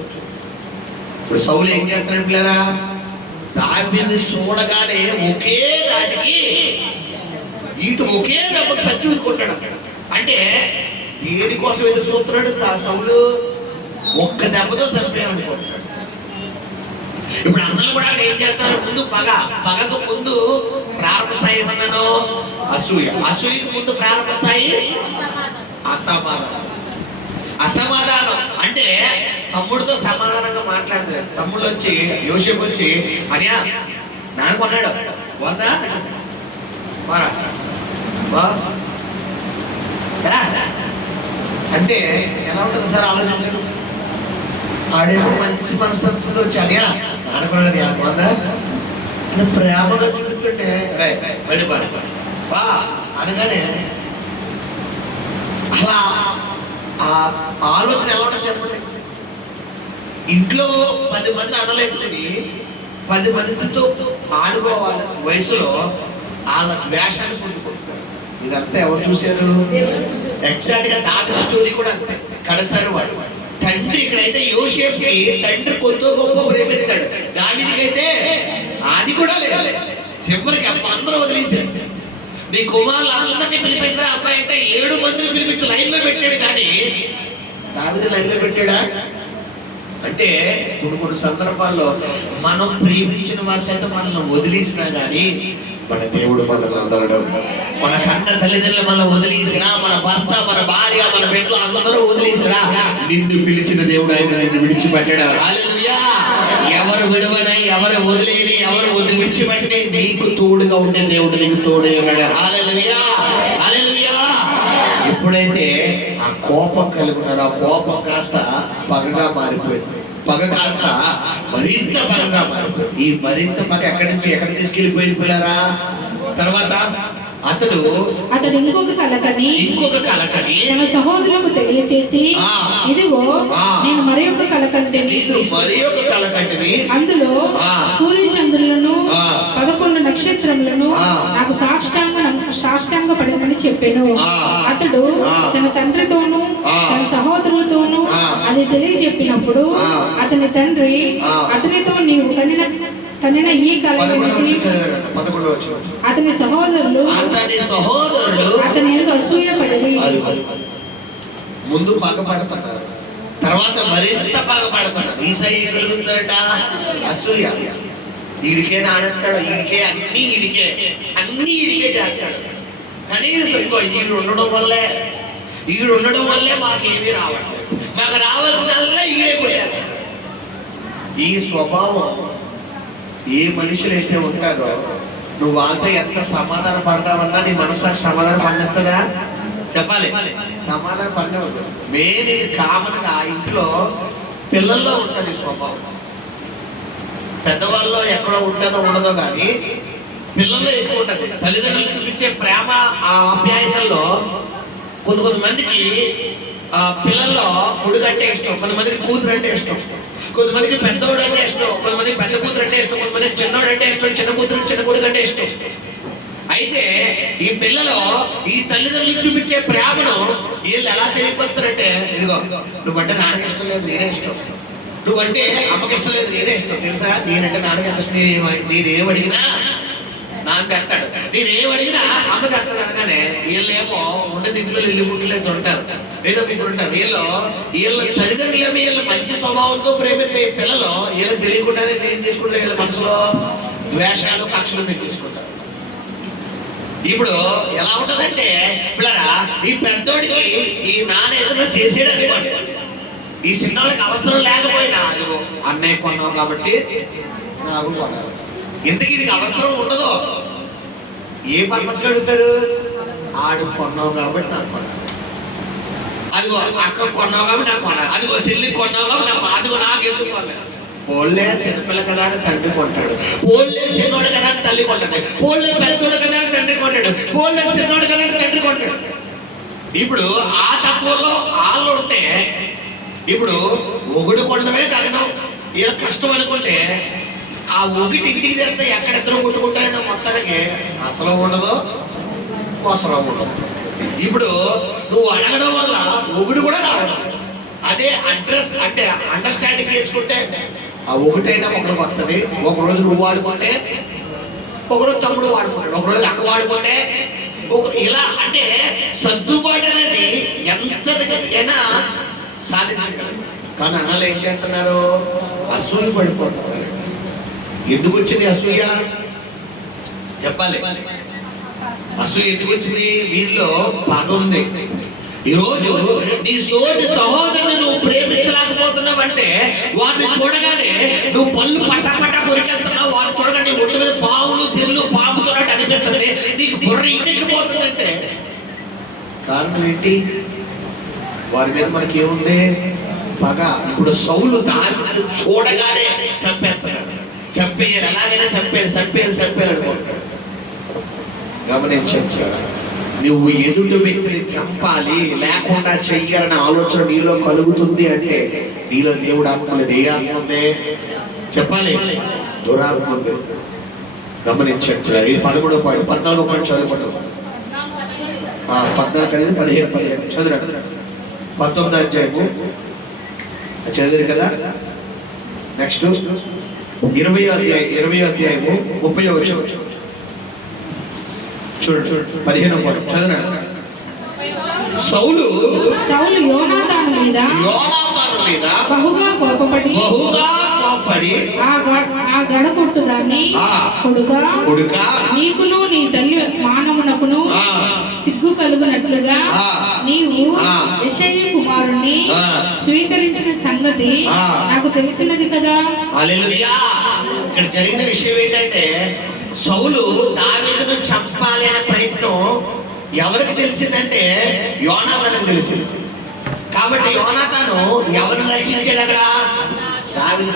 ఇప్పుడు సౌలు ఏం చేస్తున్నాడు పిల్లరా? దావీదుని చూడగానే ఒకే దానికి ఇటు ఒకే దెబ్బకు చచ్చుకుంటాడు. అంటే దేనికోసం ఎదురు చూస్తున్నాడు సౌలు? ఒక్క దెబ్బతో చంపేయాలనుకుంటాడు. ఇప్పుడు అందరూ కూడా ఏం చేస్తారు? ముందు పగకు ముందు ప్రారంభ స్థాయి ఏమన్నాను? అసూయకు ముందు ప్రారంభ స్థాయి అసమాధానం. అంటే తమ్ముడితో సమాధానంగా మాట్లాడతాడు. తమ్ముళ్ళు వచ్చి యోసేపు వచ్చి అనియా నాన్న కొన్నాడు వందా అంటే ఎలా ఉంటుంది సార్? ఆలోచించండి. ఆడేమో మంచి మనస్తత్వంతో వచ్చి అనియా నాన్న కొన్నాడు వందా అని ప్రేమగా చూస్తుంటే బయటపడి వా అనగానే అలా ఆ ఆలోచన ఎలా ఉంటుందో చెప్పండి. ఇంట్లో 10 మంది అనలేట్టుకుని 10 మందితో ఆడుకోవాలి వయసులో వాళ్ళ ద్వేషాన్ని పొందుకుంటున్నారు. ఇదంతా ఎవరు చూశారు? ఎగ్జాక్ట్ గా దాని స్టోరీ కూడా అంతే. కడసారు వాడు తండ్రి. ఇక్కడైతే యోసేపుకి తండ్రి కొద్దో గొప్ప ప్రేమిస్తాడు. దానికైతే అది కూడా లేదు. చివరికి అందరూ వదిలేశారు. నీ కుమారులు అందరినీ పిలిపించారా? అబ్బాయి అంటే 7 మందిని పిలిపించి లైన్ లో పెట్టాడు. కానీ దావీదు లైన్ లో పెట్టాడా? అంటే కొన్ని సందర్భాల్లో మనం ప్రేమించిన వారి సైతం మనల్ని వదిలేసినా కానీ మన దేవుడు మనల్ని వదలడం. మన కన్న తల్లిదండ్రులు మనల్ని వదిలేసినా, మన భర్త, మన భార్య, మన బిడ్డలు అందరూ వదిలేసినా నిన్ను పిలిచిన దేవుడు ఆయన నిన్ను విడిచిపెట్టాడు. హల్లెలూయా. ఎవరు విడవని, ఎవరు వదిలేని, ఎవరు విడిచిపెట్టి నీకు తోడుగా ఉండే దేవుడు నీకు తోడే ఉన్నాడు. హల్లెలూయా, హల్లెలూయా. ఎప్పుడైతే ఆ కోపం కలుగున్నారో ఆ కోపం కాస్త పగగా మారిపోయింది. పగ కాస్త మరింత పగగా మారిపోయింది. ఈ మరింత పగ ఎక్కడి నుంచి ఎక్కడ తీసుకెళ్ళిపోయింది పిల్లరా? తర్వాత అతడు ఇంకొక కలకని తన సహోదరులకు తెలియచేసి, ఇదిగో నేను మరి ఒక కలకంటిని, అందులో సూర్య చంద్రులను 11 నక్షత్రములను నాకు సాష్టాంగ పడిందని చెప్పాను. అతడు తన తండ్రితోనూ తన సహోదరులతోనూ అది తెలియజెప్పినప్పుడు అతని తండ్రి అతనితో, నీవు కనిన ఈ కల అతని సహోదరులు అతని ఎందుకు అసూయపడి ముందు పగపడుతున్నారు, తర్వాత మరింత పగపడుతున్నారు. ఈ సై కలుగుతారట అసూయ. ఈడికే నానంటాడు, ఈడికే అన్ని ఈడికే చేస్తాడు. కనీసం ఇంకో ఈడు ఉండడం వల్లే మాకేమీ రావట్లేదు, మాకు రావాల్సిన ఈడే కూడా. ఈ స్వభావం ఏ మనుషులైతే ఉంటారో నువ్వు వాళ్ళతో ఎంత సమాధాన పడతావన్నా నీ మనసుకు సమాధానం పడినదా? చెప్పాలి, సమాధానం పడినవద్దు. మెయిన్ ఇది కామన్ గా ఇంట్లో పిల్లల్లో ఉంటుంది స్వభావం. పెద్దవాళ్ళలో ఎక్కడో ఉంటుందో ఉండదో కానీ పిల్లల్లో ఎక్కువ ఉంటుంది. తల్లిదండ్రులు చూపించే ప్రేమ ఆ ఆప్యాయతల్లో కొంతమందికి పిల్లల్లో కొడుకు అంటే ఇష్టం, కొంతమందికి కూతురు అంటే ఇష్టం, కొంతమందికి పెద్దోడు అంటే ఇష్టం, కొంతమందికి పెద్ద కూతురు అంటే ఇష్టం, కొంతమందికి చిన్నోడు అంటే ఇష్టం, చిన్న కూతురు చిన్న కొడుకు అంటే ఇష్టం. అయితే ఈ పిల్లలు ఈ తల్లిదండ్రులు చూపించే ప్రేమను వీళ్ళు ఎలా తెలియపరుస్తారంటే, ఇదిగో నువ్వంటే నాన్నకి ఇష్టం లేదు నేనే ఇష్టం, నువ్వంటే అమ్మకి ఇష్టం లేదు నేనే ఇష్టం. తెలుసా, నేనంటే నాన్నకి ఎంత ఇష్టం, నేనేమడిగినా నాన్న తెస్తాడు, నేనేమడిగినా అమ్మ తెస్తాడు అనగానే వీళ్ళేమో ఉండదు ఇంట్లో ఇల్లు ముట్లేదు ఉంటారు, ఏదో మీకు ఉంటారు. వీళ్ళ తల్లిదండ్రులేమో వీళ్ళ మంచి స్వభావంతో ప్రేమితే పిల్లలు వీళ్ళకి తెలియకుండానే ఏం చేసుకుంటారు, వీళ్ళ మనసులో ద్వేషాలు కక్షలు మీరు తీసుకుంటారు. ఇప్పుడు ఎలా ఉంటదంటే పిల్లరా, ఈ పెద్దోడికి ఈ నాన్న ఏదైనా చేసేడు అనుకోండి, ఈ చిన్నోడికి అవసరం లేకపోయినా అన్నయ్య కొన్నావు కాబట్టి నాకు కొనాలి. ఇంతకీ నీకు అవసరం ఉండదు. ఏ పర్పస్ అడుగుతారు? ఆడు కొన్నావు కాబట్టి నాకు కొనాలి, అదిగో అక్క కొన్నావు కాబట్టి నాకు కొనాలి, అదిగో చెల్లి కొన్నావు కాబట్టి నాకు, అదిగో నాకు ఎందుకు కొనాలి? పోలే చిన్నపిల్ల కదా అని తండ్రి కొంటాడు, పోలే చిన్నోడు కదా అని తల్లి కొంటాడు, పోలే పెద్దోడు కదా అని తండ్రి కొంటాడు, పోలే చిన్నోడు కదా అని తండ్రి కొంటాడు. ఇప్పుడు ఆ తక్కువలో వాళ్ళు ఉంటే, ఇప్పుడు ఒకడు కొండమే కలగడం ఇలా కష్టం అనుకుంటే, ఆ ఒకటి ఇంటికి చేస్తే ఎక్కడెద్దరు కొట్టుకుంటారంటే మొత్తానికి అసలు ఉండదు, అవసరం ఉండదు. ఇప్పుడు నువ్వు అడగడం వల్ల ఒకడు కూడా రావడం. అదే అడ్రస్ అంటే అండర్స్టాండింగ్ చేసుకుంటే ఆ ఒకటైనా ఒకరికి వస్తుంది. ఒకరోజు నువ్వు వాడుకుంటే ఒకరోజు తమ్ముడు వాడుకుంటాడు, ఒకరోజు అక్క వాడుకుంటే ఇలా అంటే సర్దుబాటు అనేది ఎంతైనా సాధించగలరు. కానీ అన్నలు ఏం చేస్తున్నారు? అసూయ పడిపోతున్నారు. ఎందుకు వచ్చింది అసూయ? చెప్పాలి. అసూయ ఎందుకు వచ్చింది? వీరిలో పగ ఉంది. ఈరోజు నీ తోటి సహోదరుని నువ్వు ప్రేమించలేకపోతున్నావంటే వారిని చూడగానే నువ్వు పళ్ళు పట్టా కొరికెళ్తున్నావు. వారిని చూడగానే నీ ఒంటి మీద పావులు తెల్లు పాకుతున్నట్టు అనిపిస్తుంది, నీకు బుర్ర ఇంకెక్కిపోతుందంటే కారణం ఏంటి? వారి మీద మనకి ఏముంది? పగ. ఇప్పుడు సౌలు దావీదును చూడగానే చంపేస్తున్నాడు, చంపేయాలి, ఎలాగైనా చంపేయాలి అనుకుంటాడు. గమనించాడు. నువ్వు ఎదుటి వ్యక్తిని చంపాలి, లేకుండా చెయ్యాలనే ఆలోచన నీలో కలుగుతుంది అంటే నీలో దేవుడు ఆత్మ లేదు. ఏ ఆత్మ ఉంది? చెప్పాలి. దురాత్మ ఉంది. గమనించట్లేదు. 13వ పాయింట్ 14వ పాయింట్ చదువుకుంటాం. 14 15 చదువు. 19వ అధ్యాయము చదివారు కదా. నెక్స్ట్ 20వ అధ్యాయము 30వ వచనం చూడండి. 15వ పాయింట్ చదవండి. సౌలు యోనాతాను మీద బహుగా కోపపడి ఆ గడకొట్టు దాన్ని, కొడుకా నీకును నీ తల్లి మానవునకును సిగ్గు కలుగునట్లుగా నీవు యెషయి కుమారుణ్ణి స్వీకరించిన సంగతి నాకు తెలిసినది కదా. హల్లెలూయా. ఇక్కడ జరిగిన విషయం ఏంటంటే, సౌలు దావీదును చంపాలి అనే ప్రయత్నం ఎవరికి తెలిసిందంటే యోనాతానుకు తెలిసింది. కాబట్టి యోనాతాను ఎవరిని రక్షించాడు? అక్కడ దావీదును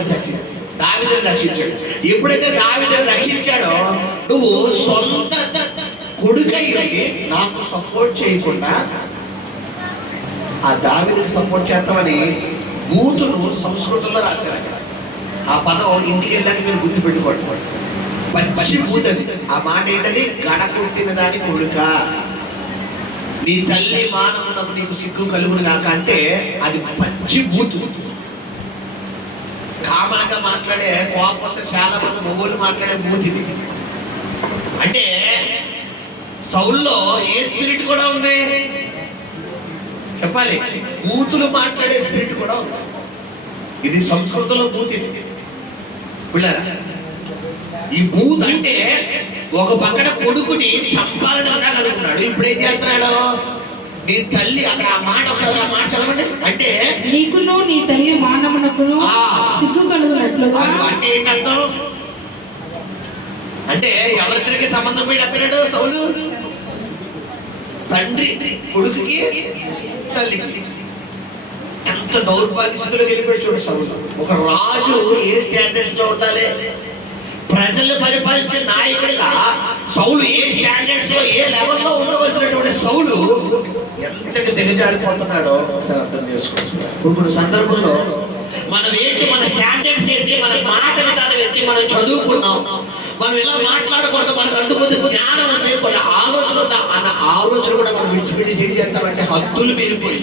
రక్షించాడు. ఎప్పుడైతే దావీదును రక్షించాడో, నువ్వు సొంత కొడుకై నాకు సపోర్ట్ చేయకుండా ఆ దావీదుకు సపోర్ట్ చేస్తామని బూతులు సంస్కృతంలో రాశారు. అక్కడ ఆ పదం ఇంటికి వెళ్ళాక మీరు గుర్తు పెట్టుకోండి. పచ్చి బూతది. ఆ మాట ఏంటది? గడకొట్టిన దాని కొడుక, నీ తల్లి మానవునకు నీకు సిగ్గు కలుగును కాక అంటే అది పచ్చి బూతు. కామనగా మాట్లాడే కోపంతో చాలా మంది మొగోళ్ళు మాట్లాడే బూత్ ఇది. అంటే సౌల్లో ఏ స్పిరిట్ కూడా ఉంది? చెప్పాలి. బూతులు మాట్లాడే స్పిరిట్ కూడా ఉంది. ఇది సంస్కృతంలో బూత్. ఇది ఈ బూత్ అంటే ఒక పక్కన కొడుకుని చంపాలని అనగలుగుతున్నాడు. ఇప్పుడు ఏం చేస్తున్నాడు? నీ తల్లి, అక్కడ ఆ మాట చదవండి. అంటే నీకును నీ తల్లి మానవునకును సిగ్గు కలుగునట్లుగా. అంటే ఏంటంటావు? అంటే ఎవరిద్దరికి సంబంధం పెడుతున్నాడు సౌలు? తండ్రి కొడుకుకి, తల్లికి. ఎంత దౌర్భాగ్య స్థితిలోకి వెళ్ళిపోయి చూడు సౌలు. ఒక రాజు ఏ స్టాండర్డ్స్ లో ఉండాలి? ప్రజలు పరిపాలించే నాయకుడిగా సౌలు ఏ స్టాండర్డ్స్ లో ఏ లెవెల్లో ఉండవలసినటువంటి సౌలు ఎంతగా దిగజారిపోతున్నాడో ఒకసారి అర్థం చేసుకుంటున్నాడు. ఇప్పుడు సందర్భంలో మనం ఏంటి, మన స్టాండర్డ్స్ ఏంటి, మన మాట విధానం ఏంటి, మనం చదువుకున్నాం, మనం ఇలా మాట్లాడకూడదు, మనకు అంటుపోతే జ్ఞానం అంటే కొన్ని ఆలోచన అన్న ఆలోచన కూడా మనం విడిచిపెట్టి ఏం చేస్తామంటే హద్దులు మీరిపోయి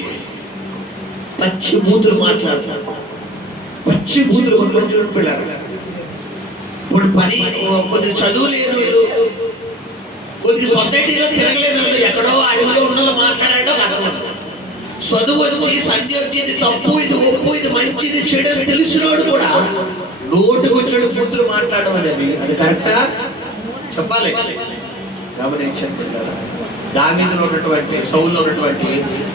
పచ్చి బూతులు మాట్లాడతారు. పచ్చి బూతులు కొంతమంది చూడండి పిల్లలు. ఇప్పుడు పని కొద్దిగా చదువు లేదు, కొద్దిగా సొసైటీలో తిరగలేను, ఎక్కడో అడవిలో ఉన్న మాట్లాడాడో అర్థం. చదువు వచ్చి సంధ్య వచ్చి ఇది తప్పు, ఇది ఒప్పు, ఇది మంచి, ఇది చెడు అని తెలిసినోడు కూడా నోటుకు వచ్చాడు బూతులు మాట్లాడడం అనేది అది కరెక్టా? చెప్పాలి. గమనించండి. దావీదులో ఉన్నటువంటి సౌలులో ఉన్నటువంటి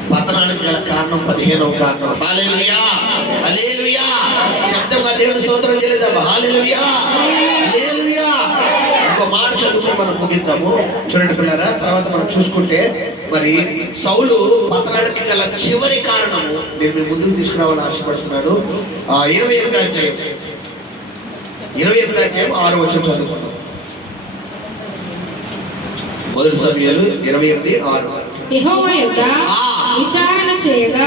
పతనానికి గల కారణం 15వ కారణం. హల్లెలూయా, హల్లెలూయా. శబ్దంగా దేవుని స్తోత్రం చేయలేదా? హల్లెలూయా. హల్లెలూయా. ఇంకో మాట చదువుకుని మనం ముగిద్దాము. చూడండి పిల్లరా, తర్వాత మనం చూసుకుంటే మరి సౌలు పతనానికి గల చివరి కారణము నేను మీ ముందుకు తీసుకురావాలని ఆశపడుతున్నాను. 28వ అధ్యాయం 6వ వచనం చదువుకున్నాం. మొదటి సమయాలు 28:6. యెహోవా యొద్ద విచారణ చేయగా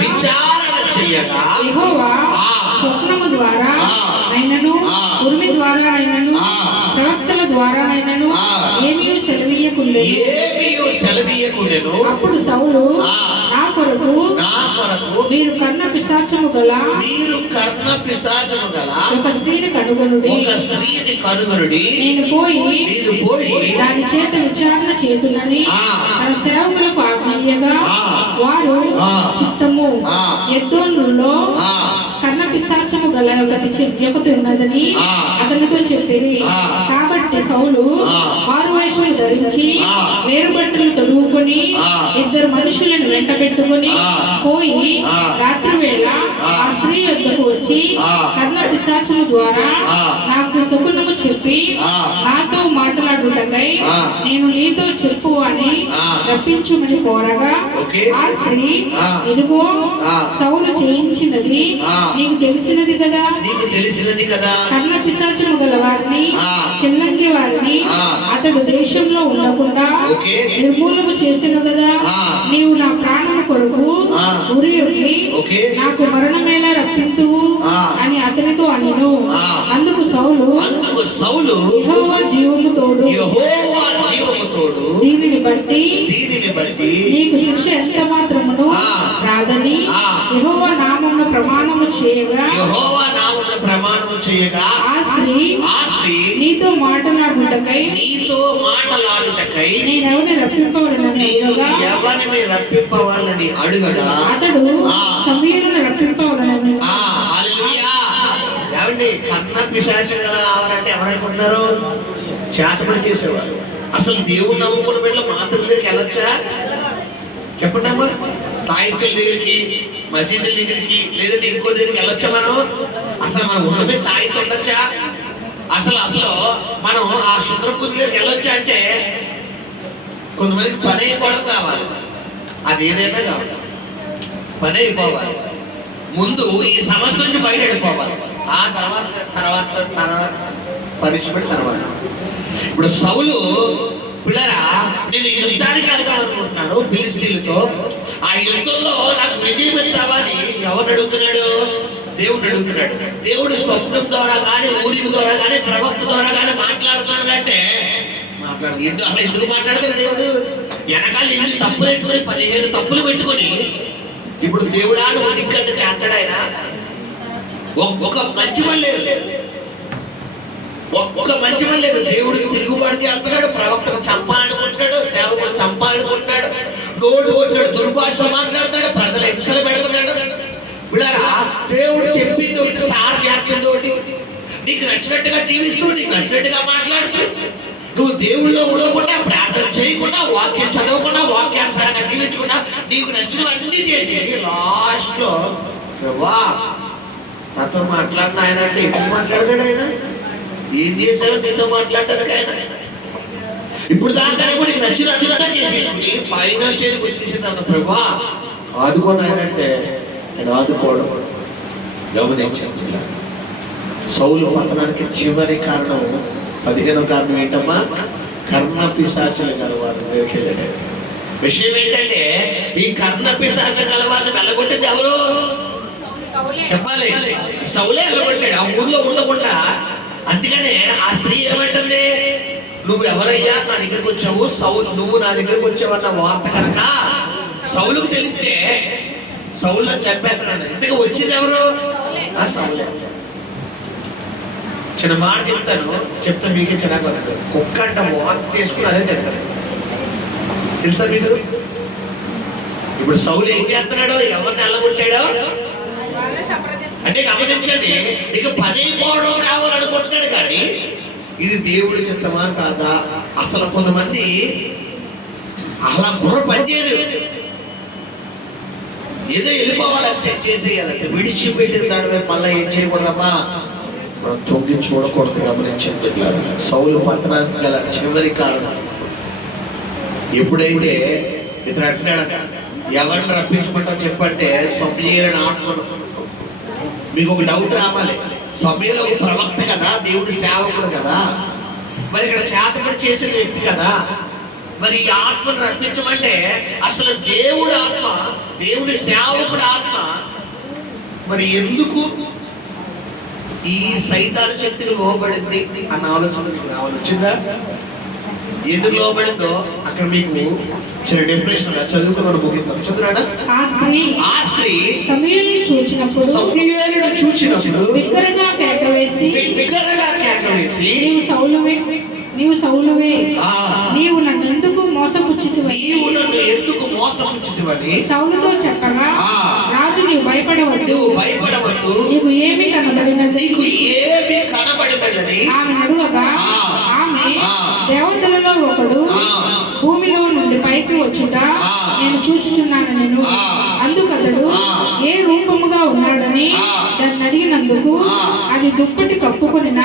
యెహోవా స్వప్నము ద్వారా అయినను ఉరిమి ద్వారా అయినను ప్రవక్తల ద్వారా అయినను ఏమీ సెలవీయకుండెను. అప్పుడు సౌలు నా కొరకు మీరు కర్ణ పిశాచము గల ఒక స్త్రీని కనుగొనుడి. నేను పోయి దాని చేత విచారణ చేతునని తన సేవకులకు ఆజ్ఞయ్యగా వారు చిత్తము ఎద్దోనులో కర్ణ పిశాచము గల ఒకటి ఉన్నదని అతనితో చెప్పిరి. కాబట్టి సౌలు మారువేషములు ధరించి వేరు బట్టలు తొడుగుకొని 2 మనుషులను వెంటబెట్టుకొని పోయి రాత్రి వేళ ఆ స్త్రీ యొద్దకు వచ్చి కర్ణ పిశాచము ద్వారా నాకు శకునము చెప్పి నాతో మాట్లాడుటకై నేను నీతో చెప్పు అని రప్పించుమని కోరగా ఆ స్త్రీ, ఇదిగో సౌలు చేయించినది నీకు తెలిసినది కదా, కర్ణ పిశాచము గల వారిని చెల్లంగి వారిని అతడు దేశంలో ఉండకుండా నిర్మూలము చేసెను కదా. నీవు నా ప్రాణము కొరకు ఉరియుకి నాకు మరణమేలా రప్పింతువు అని అతనితో అనెను. అందుకు సౌలు యెహోవా జీవము తోడు దీనిని బట్టి నీకు శిక్ష ఎంత మాత్రమును రాదని యెహోవా నామమున ప్రమాణము చేయగా ఆ స్త్రీ నీతో మాట్లాడుటకై నేనెవరిని రప్పింపవలనని అడుగగా అతడు సమీరుని రప్పింపవలనని. కర్ణ పిశాచం కావాలంటే ఎవరనుకుంటున్నారు? చేతపడి చేసేవారు. అసలు దేవుడు నమ్ముకున్న వీళ్ళ మాతృ దగ్గరికి వెళ్ళొచ్చా? చెప్పండి అమ్మా. తాయితుల దగ్గరికి, మసీదుల దగ్గరికి, లేదంటే ఇంకో దగ్గరికి వెళ్ళొచ్చా? అసలు మనం ఉన్నమే తాయితు ఉండొచ్చా? అసలు మనం ఆ శుద్రకుడి దగ్గరికి వెళ్ళొచ్చా అంటే కొంతమందికి పని అయిపోవడం కావాలి. అది ఏదైనా కావాలి, పని అయిపోవాలి. ముందు ఈ సమస్య నుంచి బయట వెళ్ళిపోవాలి. ఆ తర్వాత పనిష్మెంట్ తర్వాత. ఇప్పుడు సౌలు పిల్లరా, నేను యుద్ధానికి వెళ్దాం అనుకుంటున్నాను ఫిలిష్తీయులతో. ఆ యుద్ధంలో నాకు విజయం కావాలి. ఎవరు అడుగుతున్నాడు? దేవుడు అడుగుతున్నాడు. దేవుడు స్వప్నం ద్వారా కానీ, ఊరి ద్వారా కానీ, ప్రవక్త ద్వారా కానీ మాట్లాడుతున్నాడు అంటే ఎందుకు మాట్లాడతాడు దేవుడు? వెనకాల ఎన్ని తప్పులు పెట్టుకొని 15 తప్పులు పెట్టుకొని ఇప్పుడు దేవుడు ఆడు దిక్కంటే చేస్తాడు ఆయన. ఒక మంచి పని లేదు, ఒక మంచి పని లేదు. దేవుడికి తిరుగుబాటు చేస్తున్నాడు, ప్రవక్తను చంపాలనుకుంటున్నాడు, సేవకుడు చంపాలనుకుంటున్నాడు, నోటు కొట్టాడు, దుర్భాష మాట్లాడుతాడు, ప్రజలు హింసలు పెడుతున్నాడు. బిళ్ళారా, దేవుడు చెప్పింది ఒకటి, సార్ చేస్తుంది ఒకటి. నీకు నచ్చినట్టుగా జీవిస్తూ, నీకు నచ్చినట్టుగా మాట్లాడుతూ, నువ్వు దేవుళ్ళో ఉండకుండా, ప్రార్థన చేయకుండా, వాక్యం చదవకుండా, వాక్యానుసారంగా జీవించకుండా, నీకు నచ్చినవన్నీ చేసేసి లాస్ట్ లో ప్రభా నాతో మాట్లాడిన ఆయన అంటే ఎందుకు మాట్లాడతాడు? ఆయన ఏం చేశావు నీతో మాట్లాడటానికి? ఆయన ఇప్పుడు దానికనే కూడా నీకు నచ్చినట్టుగా చేసేసింది, పైన స్టేజ్కి వచ్చేసింది. అన్న ప్రభా ఆదుకోని ఆయన అంటే నేను ఆదుకోవడం గమనించాను. సౌలు పతనానికి చివరి కారణం, 15వ కారణం ఏంటమ్మా? కర్ణ పిశాచులు గలవారు దగ్గరికి. విషయం ఏంటంటే ఈ కర్ణ పిశాచం గలవారిని వెళ్ళగొట్టింది ఎవరు చెప్పాలి? సౌలే వెళ్ళగొట్టాడు. ఆ ఊర్లో ఉండకుండా. అందుకనే ఆ స్త్రీ ఏమంటుంది? నువ్వు ఎవరయ్యా నా దగ్గరికి వచ్చావు? నువ్వు నా దగ్గరికి వచ్చావన్న వార్త కనుక సౌలుకు తెలిస్తే సౌలు చంపేస్తున్నాడు. ఇంతగా వచ్చింది ఎవరు? ఆ సౌలే. చిన్న మాట చెప్తా మీకే చిన్నగా. కుక్క అంట వార్త తీసుకుని అదే తింటారు, తెలుసా మీకు? ఇప్పుడు సౌలు ఏం చేస్తున్నాడు? ఎవరిని వెళ్ళగొట్టాడో అంటే గమనించండి. ఇక పని అయిపోవడం కావాలనుకుంటున్నాడు, కానీ ఇది దేవుడి చిత్తమా కాదా? అసలు కొంతమంది అలా బుర్ర పనిచేయలేదు. ఏదో వెళ్ళిపోవాలంటే, చేసేయాలంటే, విడిచిపెట్టిన దాని మీద మళ్ళీ ఏం చేయకూడదమ్మా? మనం తొంగి చూడకూడదు. గమనించండి ఇట్లా సౌలు పతనానికి గల చివరి కారణం ఎప్పుడైతే ఇతను అంటున్నాడంట, ఎవరిని రప్పించమంటో చెప్పంటే సమూయేలుని ఆత్మను. మీకు ఒక డౌట్ రావాలి, సమూయేలు ఒక ప్రవక్త కదా, దేవుడి సేవకుడు కదా, మరి ఇక్కడ చేతపడి చేసిన వ్యక్తి కదా, మరి ఈ ఆత్మను రప్పించమంటే అసలు దేవుడి ఆత్మ, దేవుడి సేవకుడు ఆత్మ మరి ఎందుకు ఈ సైతాన్ శక్తికి లోబడింది అన్న ఆలోచన వచ్చిందా? ఎందుకు లోబడిందో అక్కడ మీకు చిన్న డెఫినేషన్ చదువుకున్నాడు, ముగిద్దాం. చదువురాడా? ఆ స్త్రీ సమూయేలును చూచినప్పుడు బిగ్గరగా కేక వేసి నీవు సౌలువే, నీవు నన్ను ఎందుకు మోసపుచ్చితివని సౌలుతో చెప్పగా, రాజు నీవు భయపడవద్దు, నీకు ఏమి కనబడినది ఆమె అడుగగా, ఆమె దేవతలలో ఒకడు భూమిలో నుండి పైకి వచ్చుట నేను చూచుచున్నాను. నేను అందుకతడు ఏ రూపముగా ఉన్నాడని దాన్ని అడిగినందుకు, అది దుప్పటి కప్పుకొనిన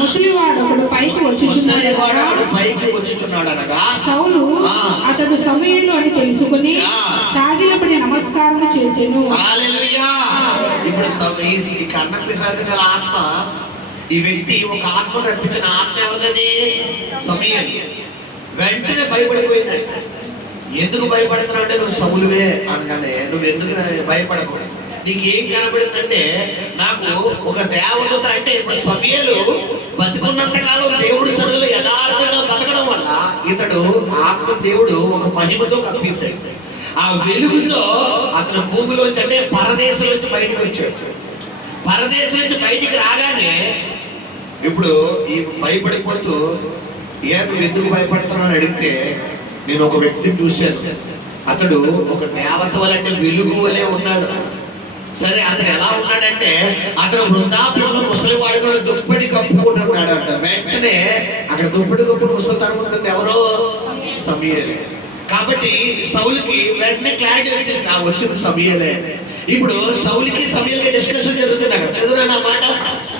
ముసలివాడొకడు పైకి వచ్చుచున్నాడనగా, సౌలు అతడు సమూయేలు అని తెలుసుకుని సాగిలపడి నమస్కారం చేసెను. ఇప్పుడు ఈ కర్ణపిశాచం గల ఆత్మ, ఈ వ్యక్తి ఒక ఆత్మ నడిపించిన ఆత్మ ఎవరిది? సమూయేలు. వెంటనే భయపడిపోయిందంట. ఎందుకు భయపడుతున్నావు అంటే, నువ్వు సౌలువే అనగానే నువ్వు ఎందుకు భయపడకూడదు, నీకేం కనబడిందంటే, నాకు ఒక దేవదూత అంటే ఇప్పుడు సమూయేలు బతికున్నంత కాలం దేవుడి సన్నిధిలో యథార్థంగా బతకడం వల్ల ఇతడు ఆత్మ దేవుడు ఒక మహిమతో కప్పిస్తాడు. ఆ వెలుగుతో అతను భూమిలోంచి అంటే పరదేశం నుంచి బయటకు వచ్చాడు. పరదేశం నుంచి బయటికి రాగానే ఇప్పుడు ఈ భయపడిపోతూ, నువ్వు ఎందుకు భయపడుతున్నావు అని అడిగితే, నేను ఒక వ్యక్తిని చూశాను, అతడు ఒక దేవత వలె అంటే వెలుగు వలె ఉన్నాడు. సరే, అతను ఎలా ఉన్నాడంటే అతను వృద్ధాప్యంలో ముసలివాడు కూడా దుప్పటి కప్పుకుంటున్నాడు అంట. వెంటనే అక్కడ దుప్పటి కప్పుకుని ముసలితనం ఉంటుంది ఎవరో? సమూయేలే. కాబట్టి సౌలుకి వెంటనే క్లారిటీ వచ్చేసింది, వచ్చింది సమూయేలే. ఇప్పుడు సౌలుకి సమూయేలుకి డిస్కషన్ జరుగుతుంది అక్కడ. చదువునా మాట,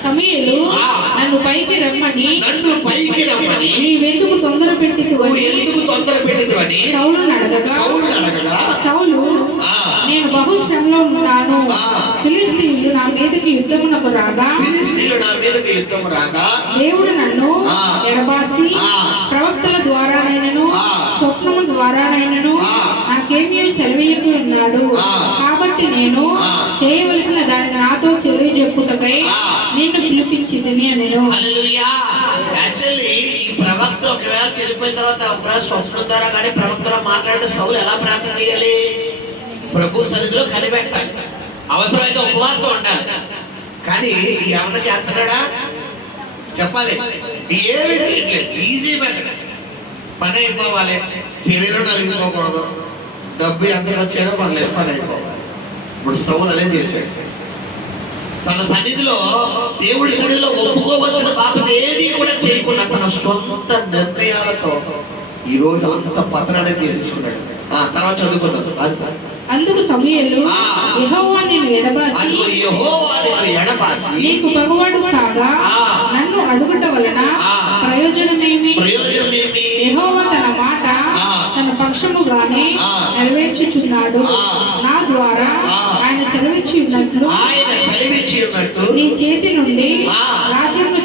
సమూయేలు నన్ను పైకి రమ్మని నీవెందుకు తొందర పెట్టితివని సౌలును అడగగా, సౌలు నేను బహుశ్రమలో ఉన్నాను, ఫిలిష్తీయులు నా మీదకి యుద్ధమునకు రాగా దేవుడు నన్ను ఎడబాసి ప్రవక్తల ద్వారానైనను స్వప్నము ద్వారానైనను నాకేమీ సెలవీయకు ఉన్నాడు. కాబట్టి నేను చేయవలసిన దానిని నాతో తెలియజెప్పుటకై నిన్ను పిలిపించింది అని. ఈ ప్రవక్త ఒకవేళ చనిపోయిన తర్వాత ఒకవేళ స్వప్నం ద్వారా కానీ ప్రవక్త ద్వారా మాట్లాడితే సౌలు ఎలా ప్రార్థన చేయాలి? ప్రభు సన్నిధిలో కనిపెట్టాలి, అవసరమైతే ఉపవాసం ఉండాలి. కానీ ఏమన్నా చేస్తున్నాడా? చెప్పాలి, ఏమీ చేయట్లేదు. ఈజీ మెథడ్, పని అయిపోవాలి, శరీరం నలిగిపోకూడదు, డబ్బు ఎంత వచ్చాడో పర్లేదు, పని అయిపోవాలి. ఇప్పుడు సౌలు అనే చేశాడు. తన సన్నిధిలో, దేవుడి సన్నిధిలో ఒప్పుకోవలసిన బాధ్యత ఏది కూడా చేయకుండా తన సొంత నిర్ణయాలతో ఈ రోజు అంత పతనాన్ని తీసుకున్నాడు. తర్వాత చదువుకున్నాడు. అందుకు సమూయేలు యెహోవా నిన్ను ఎడబాసి నీకు పగవాడు కాగా నన్ను అడుగుట వలన ప్రయోజనమేమి? యెహోవా తన మాట తన పక్షముగానే నెరవేర్చుచున్నాడు. నా ద్వారా ఆయన సెలవిచ్చి ఉన్నట్లు నీ చేతి నుండి రాజ్యమును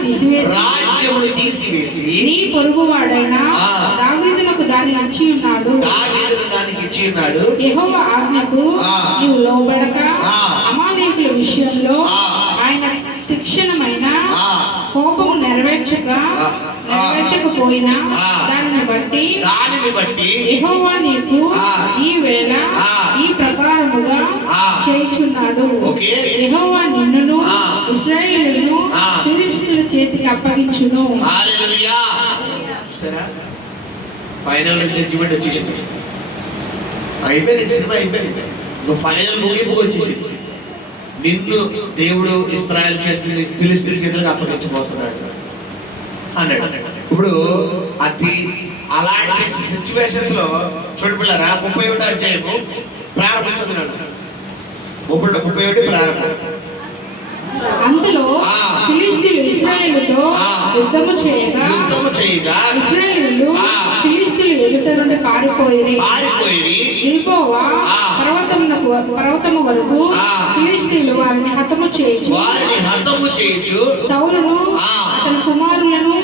తీసివేసి నీ పొరుగువాడైన దావీదునకు దాన్ని ఇచ్చి ఉన్నాడు. యెహోవా ఆజ్ఞకు నీవు లోబడక అమాలేకుల విషయంలో ఆయన తీక్షణమైన కోపము నెరవేర్చకపోయినా దానిని బట్టి యెహోవా నీకు ఈ వేళ ఈ ప్రకారముగా చేయుచున్నాడు. యెహోవా నిన్నును ఇశ్రాయేలును ఫిలిష్తీయుల చేతికి అప్పగించును. ఫైనల్ జడ్జిమెంట్ వచ్చేసింది, అయిపోయింది, సినిమా అయిపోయింది. నువ్వు ఫైనల్ ముగింపు వచ్చేసింది. నిన్ను దేవుడు ఇశ్రాయేలు చేతులు ఫిలిష్తీయుల చేతులకు అప్పగించబోతున్నాడు అన్నాడు. ఇప్పుడు అది అలాంటి సిచ్యువేషన్స్ లో చూడపిల్లారా, 31వ అధ్యాయము ప్రారంభించుతున్నాడు. 31 ప్రారంభం. అంతలో ఫిలిష్తీయులు ఇశ్రాయేలుతో యుద్ధము చేయగా ఇశ్రాయేలు ఫిలిష్తీయులు ఎదుట నుండి పారిపోయి గిల్బోవా పర్వతము వరకు ఫిలిష్తీయులు వారిని హతము చేయుచు సౌలును అతని కుమారులను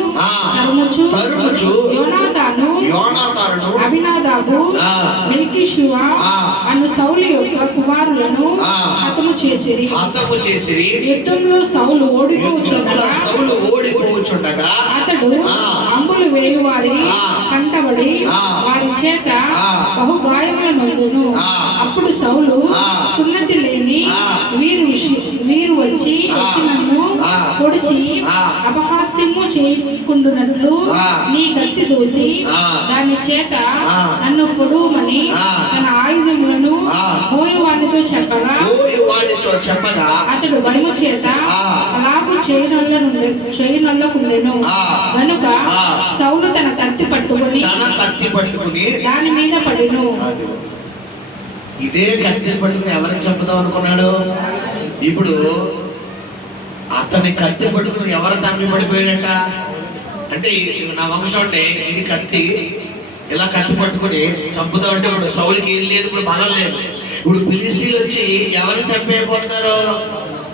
తరుముచు యోనాతాను అబినాదాబు మెల్కీషువ అను సౌలు యొక్క కుమారులను హతము చేసిరి. యుద్ధంలో సౌలు ఓడిపోవచ్చుండగా అతడు అంబులు వేలు వారి కంటబడి వారి చేత బహు గాయముల నొందెను. అప్పుడు సౌలు సున్నతి లేని వీరు వచ్చి నన్ను పొడిచి అపహాస్యము చేసుకుంటున్నట్లు నీ కత్తి దూసి దాని చేత నన్ను పొడువమని తన ఆయుధములను మోయువానితో చెప్పగా అతడు భయము చేత అలాగూ చేయనొల్లకుండెను. గనుక సౌలు తన కత్తి పట్టుకొని దాని మీద పడెను. ఇదే కత్తిని పట్టుకుని ఎవరిని చంపుదాం అనుకున్నాడు? ఇప్పుడు అతని కత్తి పట్టుకుని ఎవరు దాన్ని పడిపోయాడట అంటే నా వంశం అంటే ఇది కత్తి ఇలా కత్తి పట్టుకుని చంపుదాం అంటే ఇప్పుడు సౌలికి ఏం లేదు, ఇప్పుడు బలం లేదు. ఇప్పుడు ఫిలిష్తీయులు వచ్చి ఎవరిని చంపేయబోతున్నారు?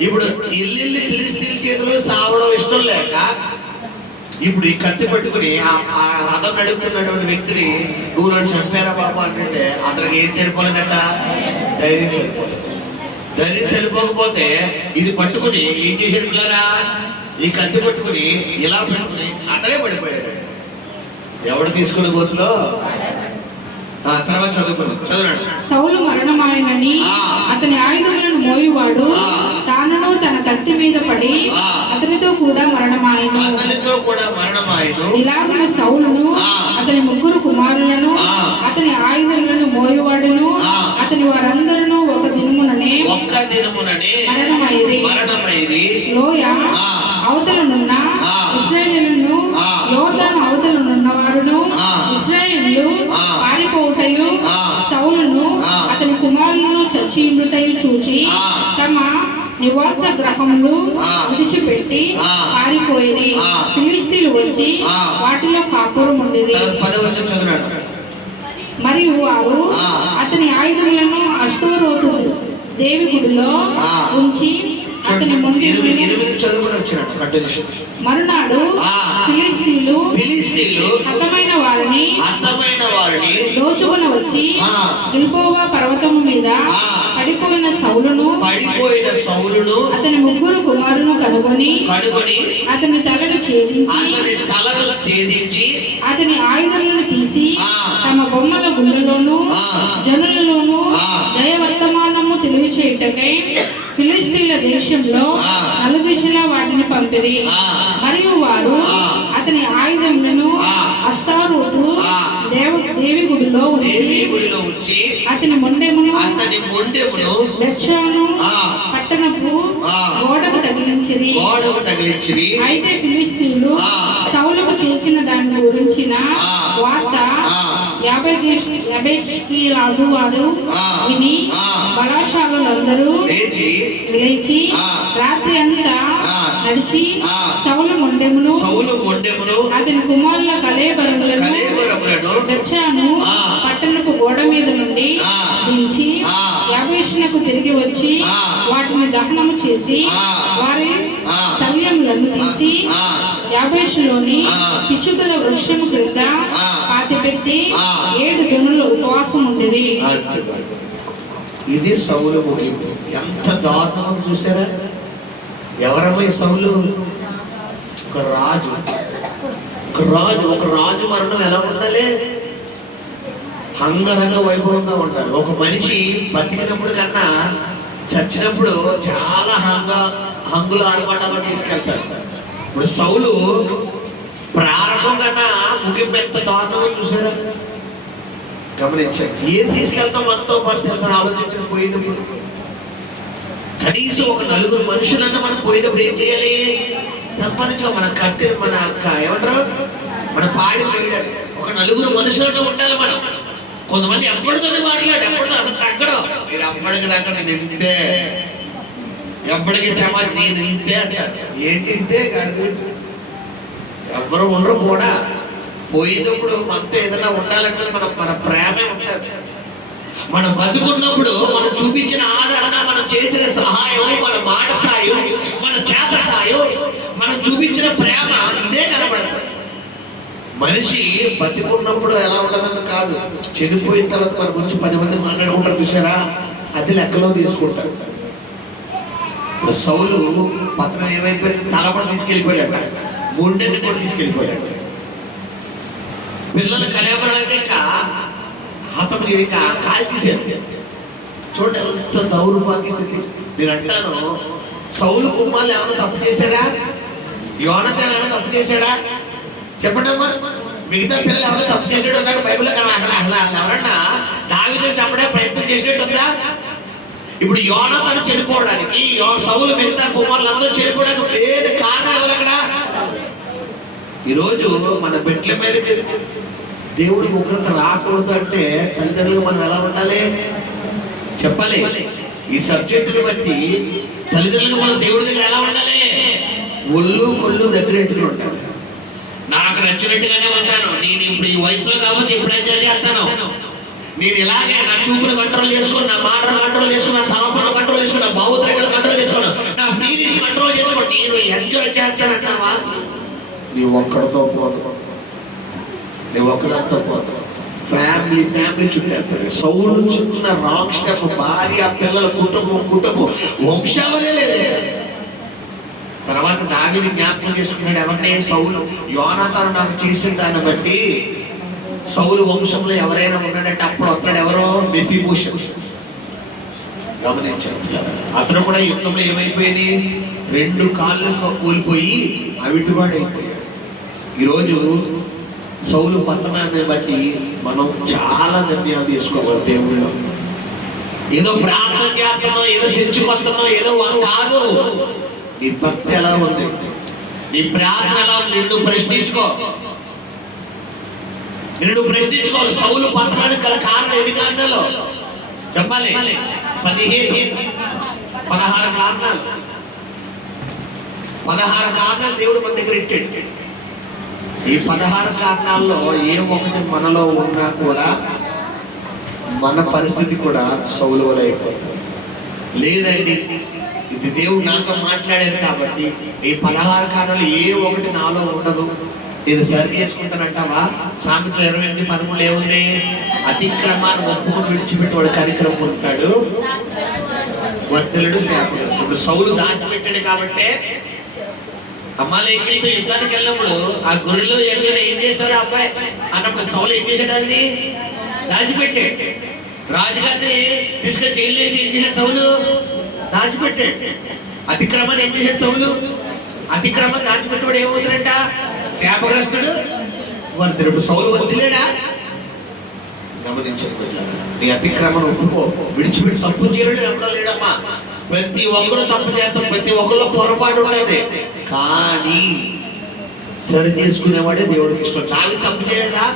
ఇప్పుడు ఇల్లు ఫిలిష్తీయుల చేతులు సావడం ఇష్టం లేక ఇప్పుడు ఈ కత్తి పట్టుకుని ఆ రథం నడుపుతున్నటువంటి వ్యక్తిని నువ్వు నన్ను చంపారా బాబా అంటే అతనికి ఏం సరిపోలేదట? ధైర్యం సరిపోలేదు. ధైర్యం సరిపోకపోతే ఇది పట్టుకుని ఏం చేసాడు పిల్లరా? ఈ కత్తి పట్టుకుని ఇలా పట్టుకుని అతనే పడిపోయాడు. ఎవడు తీసుకున్న గోతులో తర్వాత చదువున్నాడు. సౌలు మరణమాయనని అతని ఆయుధములను మోయువాడు తానును తన కత్తి మీద పడి అతనితో కూడా మరణమాయను. ఇలాగున సౌలును అతని ముగ్గురు కుమారులను అతని ఆయుధములను మోయువాడును అతని వారందరూ ఒక దినముననే మరణమైరి. లోయ అవతలనున్న ఇశ్రాయేలును యోర్దాను అవతలనున్న వారును ఇశ్రాయేలు పారిపోవుటయు సౌలును అతని కుమారులను చచ్చియుండుటయు చూచి తమ నివాస గ్రహములు విడిచిపెట్టి పారిపోయి ఫిలిష్తీయులు వచ్చి వాటిలో కాపురం ఉండేది. మరియు వారు అతని ఆయుధములను అష్టోరోతు దేవి గుడిలో ఉంచి అతని మరునాడు ఫిలిష్తీయులు హతమైన వారిని దోచుకొని వచ్చి గిల్బోవా పర్వతము మీద పడిపోయిన సౌలును అతని ముగ్గురు కుమారులను కనుగొని అతని తలను ఛేదించి అతని ఆయుధాలను తీసి తమ బొమ్మల గుళ్ళలోను జనులలోను జయవర్తమానము తెలియచేయుటకై ఫిలిష్తీయుల దేశంలో నలుదిశలా వాటిని పంపిరి. మరియు వారు అతని ఆయుధములను అష్టారోతు దేవి గుడిలో ఉంచి అతని మొండెమును బెత్షాను పట్టణపు గోడకు తగిలించిరి. అయితే ఫిలిష్తీయులు సౌలుకు చేసిన దాని గురించిన వార్త యాబేష్కీయులు వారు విని బలాశాలులందరూ లేచి రాత్రి అంతా నడిచి సౌలు మొండెమును అతని కుమారుల కళేబరములను బెత్షాను పట్టణపు గోడ మీద నుండి దించి యాబేషునకు తిరిగి వచ్చి వాటిని దహనము చేసి వారి శల్యములను తీసి యాబేషులోని పిచ్చుకల వృక్షము క్రింద పాతిపెట్టి 7 దినములు ఉపవాసం ఉండేది. ఇది సౌలు ముగింపు. ఎంత దారుణం చూసారా? ఎవరమ్మా ఈ సౌలు? ఒక రాజు మరణం ఎలా ఉండాలి? అంగరంగ వైభవంగా ఉండాలి. ఒక మనిషి బతికినప్పుడు కన్నా చచ్చినప్పుడు చాలా హంగులు ఆర్భాటాల్లో తీసుకెళ్తారు. ఇప్పుడు సౌలు ప్రారంభం కన్నా ముగింపు ఎంత దారుణం చూసారా? గమనించండి. ఏం తీసుకెళ్తాం మనతో పరిస్థితి ఆలోచించడం పోయేటప్పుడు కనీసం ఒక 4 మనుషులన్నా మనం పోయేటప్పుడు ఏం చేయాలి? సంపాదించుకో. మన కట్టె మన ఏమంటారు మన పాడి పోయడం ఒక 4 మనుషులన్నా ఉండాలి. మనం కొంతమంది అప్పటితోనే మాట్లాడు అప్పటితో అసలు తగ్గడం. మీరు అప్పటికి దాకా నేను ఎంతే ఎప్పటికీ శ్రమ, నేను ఇంతే అంటారు. ఏంటి ఇంతే కాదు, ఎవరు ఉండరు కూడా. పోయేటప్పుడు మనతో ఏదైనా ఉండాలంటే మన ప్రేమే ఉంటుంది. మనం బతుకున్నప్పుడు మనం చూపించిన ఆదరణ, మనం చేసిన సహాయం, మన మాట సాయం, మన చేత సాయం, మనం చూపించిన ప్రేమ ఇదే కనబడుతుంది. మనిషి బతికున్నప్పుడు ఎలా ఉండదని కాదు, చనిపోయిన తర్వాత మన గురించి 10 మంది మాట్లాడుకుంటారు చూసారా, అది లెక్కలో తీసుకుంటారు. ఇప్పుడు సౌలు పత్రం ఏమైపోయింది, తలపడ తీసుకెళ్ళిపోయాడు, గుండెని కూడా తీసుకెళ్ళిపోయాడు. పిల్లలు కలేబరాలకే హతం కాల్ తీసేది. చూడండి ఎంత దౌర్భాగ్య స్థితి. నేను అంటాను, సౌలు కుమారులు ఏమైనా తప్పు చేశాడా? యోనతాను ఏమైనా తప్పు చేశాడా? చెప్పండమ్మా. మిగతా పిల్లలు ఎవరైనా తప్పు చేసేటట్టు ఉన్నారు బైబిల్లో? ఎవరన్నా దావీదుని చంపడే ప్రయత్నం చేసినట్టు ఉందా? ఇప్పుడు యోనతాను చనిపోవడానికి, సౌలు మిగతా కుమారులు అందరూ చనిపోవడానికి వేరే కారణం ఎవరు అక్కడ? ఈరోజు మన బిడ్డల మీదకి దేవుడు ఉగ్రత రాకూడదు అంటే తల్లిదండ్రులుగా మనం ఎలా ఉండాలి చెప్పాలి. ఈ సబ్జెక్టుని బట్టి తల్లిదండ్రులుగా మనం దేవుడి దగ్గర ఎలా ఉండాలి? ఒళ్ళు కొళ్ళు దగ్గర ఉంటాను. నాకు నచ్చినట్టుగానే ఉంటాను. నేను ఇప్పుడు ఈ వయసులో కాబట్టి ఇప్పుడు ఎంజాయ్ చేస్తాను. నేను ఇలాగే నా చూపులు కంట్రోల్ చేసుకుని, నా మాటలు కంట్రోల్ చేసుకుని, నా తలపలు కంట్రోల్ చేసుకుని, నా భావోద్రేకాలు కంట్రోల్ చేసుకున్నాను, నా ఫీలింగ్స్ కంట్రోల్ చేసుకుని నేను ఎంజాయ్ చేస్తానంటావా? నీ ఒక్కడితో పోదు, నీ ఒక్కడంతో పోదు. ఫ్యామిలీ చుట్టేస్తారు. సౌలు చుట్టూ రాంగ్ స్టెప్, భార్య, పిల్లల కుటుంబం వంశావలే లేదు. తర్వాత దావీదు జ్ఞాపకం చేసుకున్నాడు ఎవరిని? సౌలు. యోనాతాను నాకు చేసిన దాన్ని బట్టి సౌలు వంశంలో ఎవరైనా ఉన్నాడంటే అప్పుడు అతడు ఎవరో మెఫీబోషెత్. గమనించారు. అతను కూడా యుద్ధంలో ఏమైపోయింది? 2 కాళ్ళు కోల్పోయి అవిటివాడైపోయాడు. ఈరోజు సౌలు పతనాన్ని బట్టి మనం చాలా నిర్ణయాలు తీసుకోవాలి దేవుళ్ళు. ఏదో ప్రార్థన చేస్తున్నాం, ఏదో చర్చికొస్తున్నాం, ఏదో కాదు. నీ భక్తి ఎలా ఉంది, నీ ప్రార్థన ఎలా ఉంది, నిన్ను ప్రశ్నించుకోవాలి. సౌలు పతనానికి గల కారణం ఎన్ని కారణాలు చెప్పాలి? 16 కారణాలు. 16 కారణాలు దేవుడు మన దగ్గర ఇట్టాడు. ఈ 16 కారణాల్లో ఏ ఒకటి మనలో ఉన్నా కూడా మన పరిస్థితి కూడా సౌలు వలె అయిపోతుంది. లేదండి, ఇది దేవుడు నాతో మాట్లాడాడు కాబట్టి ఈ 16 కారణాలు ఏ ఒకటి నాలో ఉండదు, నేను సరి చేసుకుంటానంటావా? సామెత 28:13 ఏముంది? అతిక్రమాన్ని ఒప్పుకొని విడిచిపెట్టి వాడు కనికరం పొందుతాడు, వర్ధలుడు శాపగ్రస్తుడు. ఇప్పుడు సౌలు దాచిపెట్టాడు కాబట్టి అమాలేకీయులతో యుద్ధానికి వెళ్ళినప్పుడు ఆ గొర్రెలు ఎక్కడ ఏం చేశారు అబ్బాయి అన్నప్పుడు సౌలు ఏం చేశాడని దాచిపెట్టాడు. రాజుగారిని తీసుకొని జైలు వేసి ఏం చేశాడు సౌలు? దాచిపెట్టాడు. అతిక్రమాన్ని ఏం చేశాడు సౌలు? అతిక్రమాన్ని దాచిపెట్టువాడు ఏమవుతాడంట? శాపగ్రస్తుడు, వర్ధనుడు. సౌలు వదిలేడా? గమనించండి, నీ అతిక్రమను ఒప్పుకో, విడిచిపెట్టి. తప్పు చేయడం ఎవడో లేడమ్మా. ప్రతి ఒక్కరు తప్పు చేస్తాం, ప్రతి ఒక్కరిలో పొరపాటు ఉండేది, కానీ సరి చేసుకునేవాడే దేవుడికి ఇష్టం. దావీదు తప్పు చేయలేదా?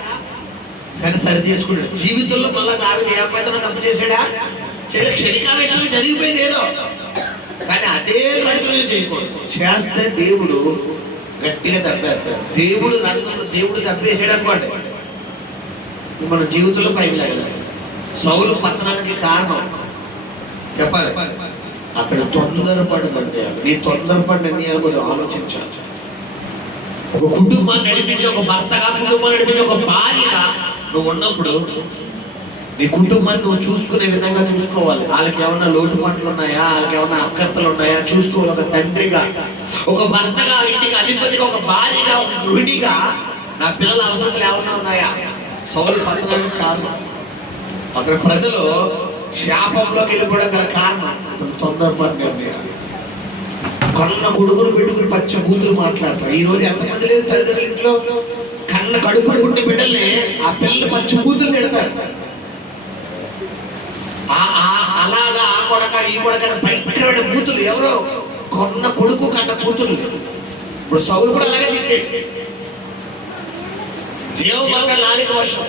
సరి చేసుకున్నాడు. జీవితంలో మళ్ళీ దావీదు ఏమైనా తప్పు చేశాడా? క్షణికావేశంలో జరిగిపోయింది ఏదో, కానీ అదే రైతులు చేయకూడదు. చేస్తే దేవుడు గట్టిగా తప్పేస్తాడు. దేవుడు తప్పేసాడు అనుకోండి, మన జీవితంలో పైకి లేగలేదు. సౌలు పతనానికి కారణం చెప్పాలి, అతడు తొందరపడి నిర్ణయాలు. నీ తొందరపడి నిర్ణయాలు కూడా ఆలోచించాలి. ఒక కుటుంబాన్ని నడిపించి, ఒక భర్తగా కుటుంబాన్ని నడిపించి, ఒక భార్యగా నువ్వు ఉన్నప్పుడు నీ కుటుంబాన్ని నువ్వు చూసుకునే విధంగా చూసుకోవాలి. వాళ్ళకి ఏమన్నా లోటుపాట్లు ఉన్నాయా, వాళ్ళకి ఏమన్నా అక్కర్తలు ఉన్నాయా చూసుకోవాలి. ఒక తండ్రిగా, ఒక భర్తగా, ఇంటికి అధిపతిగా, ఒక భార్యగా, ఒక గృహిణిగా నా పిల్లల అవసరాలు ఏమన్నా ఉన్నాయా? సౌలు పతనానికి కారణం, అతని ప్రజలు శాపంలోకి వెళ్ళిపోవడం గల కారణం అతను తొందరపాటు నిర్ణయాలు. కన్న కొడుకును పెట్టుకుని పచ్చ బూతులు మాట్లాడతారు. ఈ రోజు ఎంతమంది లేదు తల్లిదండ్రుల ఇంట్లో కన్న కడుపు పుట్టి బిడ్డల్ని ఆ పిల్లలు పచ్చ బూతులు తిడతారు. అలాగా ఆ కొడక ఈ కొడక భయంకరమైన బూతులు. ఎవరో కొన్న కొడుకు కన్న కూతురు. ఇప్పుడు సౌలు కూడా అలాగే తిట్టాడు. జీవబంగా నాలుగు వర్షం.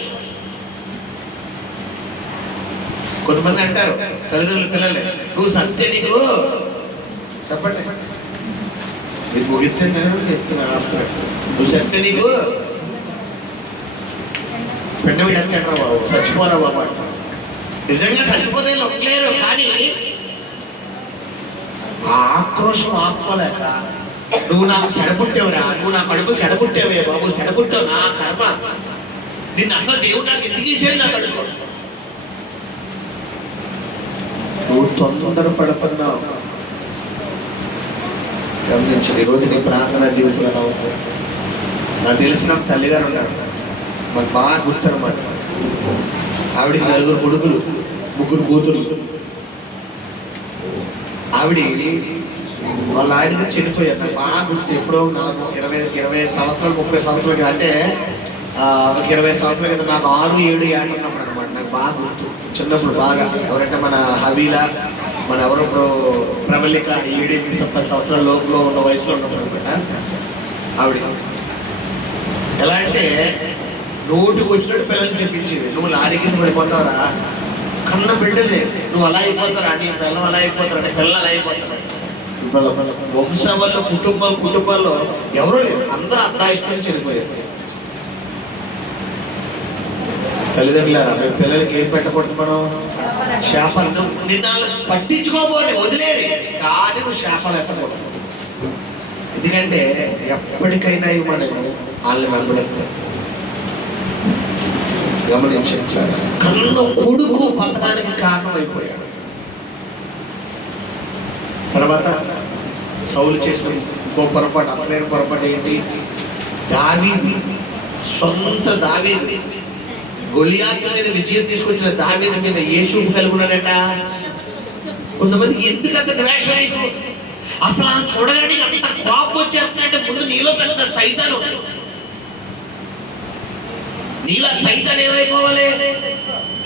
కొంతమంది అంటారు తల్లిదండ్రులు పిల్లలు, నువ్వు సత్య నీకు చెప్పండి. మీరు ముగిస్తే నేను చెప్తున్నా, నువ్వు చెప్తే నీకు పెండవిడ అంటారా బాబు, చచ్చిపోరా బాబు అంట. నిజంగా చచ్చిపోతే లేరు, కానీ ఆ ఆక్రోషం ఆపుకోలేక నువ్వు నాకు సెడపుట్టావురా, నువ్వు నా కడుపు సెడపుట్టావే బాబు, సెడపుట్టావు నా కర్మ, నిన్ను అసలు దేవుడు నాకు ఎందుకు ఇచ్చాడు నా కడుపు. నువ్వు తొందర పడుతున్నావు. గమనించండి, ఈరోజు నీ ప్రార్థనా జీవితం ఎలా ఉంది? నాకు తెలిసిన ఒక తల్లిగారు ఉన్నారు, మాకు బాగా గుర్తు అనమాట. ఆవిడికి 4 కొడుకులు, 3 కూతురు. ఆవిడ వాళ్ళ ఆయనకి చనిపోయారు. నాకు బాగా గుర్తు. ఎప్పుడో నాకు 20 సంవత్సరాలు 30 సంవత్సరాలు, అంటే ఒక 20 సంవత్సరాల క్రితం, నాకు 6, 7 ఏళ్ళు ఉన్నప్పుడు అనమాట. నాకు బాగా గుర్తు, చిన్నప్పుడు బాగా. ఎవరంటే మన హవీలా, మన ఎవరప్పుడు ప్రబలిక 7, 8 సంవత్సరాల లోపల ఉన్న వయసులో ఉన్నప్పుడు అనమాట. ఆవిడ ఎలా అంటే నోటికి వచ్చినట్టు పిల్లలు చెప్పించేది. నువ్వు లారీ కింద పడిపోతావురా, కన్న బిడ్డలే, నువ్వు అలా అయిపోతారా, నీ పిల్లలు అలా అయిపోతారా, నీ పిల్లలు అలా అయిపోతారా. వంశంలో కుటుంబాల్లో ఎవరో లేదు, అందరూ అత్తాయిష్టం చనిపోయారు. తల్లిదండ్రులారా, మీ పిల్లలకి ఏం పెట్టకూడదు? మనం శాపాలు. నిన్న పట్టించుకోబోలే, వదిలేది, కానీ నువ్వు శాపాలు ఎత్తకూడదు. ఎందుకంటే ఎప్పటికైనా మనము వాళ్ళని వెంబడిస్తాం. గమనించారు, కన్న కొడుకు పతనానికి కారణమైపోయాడు. తర్వాత సౌలు చేసిన ఇంకో పొరపాటు, అసలైన పొరపాటు ఏంటి? దావీదు, సొంత దావీదు, గొలియాతు మీద విజయం తీసుకొచ్చిన దావీదు మీద యేషూబు కలిగి ఉన్నాడట. కొంతమందికి ఎందుకంత ద్వేషం? అసలు ఆ చూడగానే అంత కోపం వచ్చేస్తుందంటే ముందు నీలో పెద్ద సైతాను, నీలా సైతాన్ ఏమైపోవాలి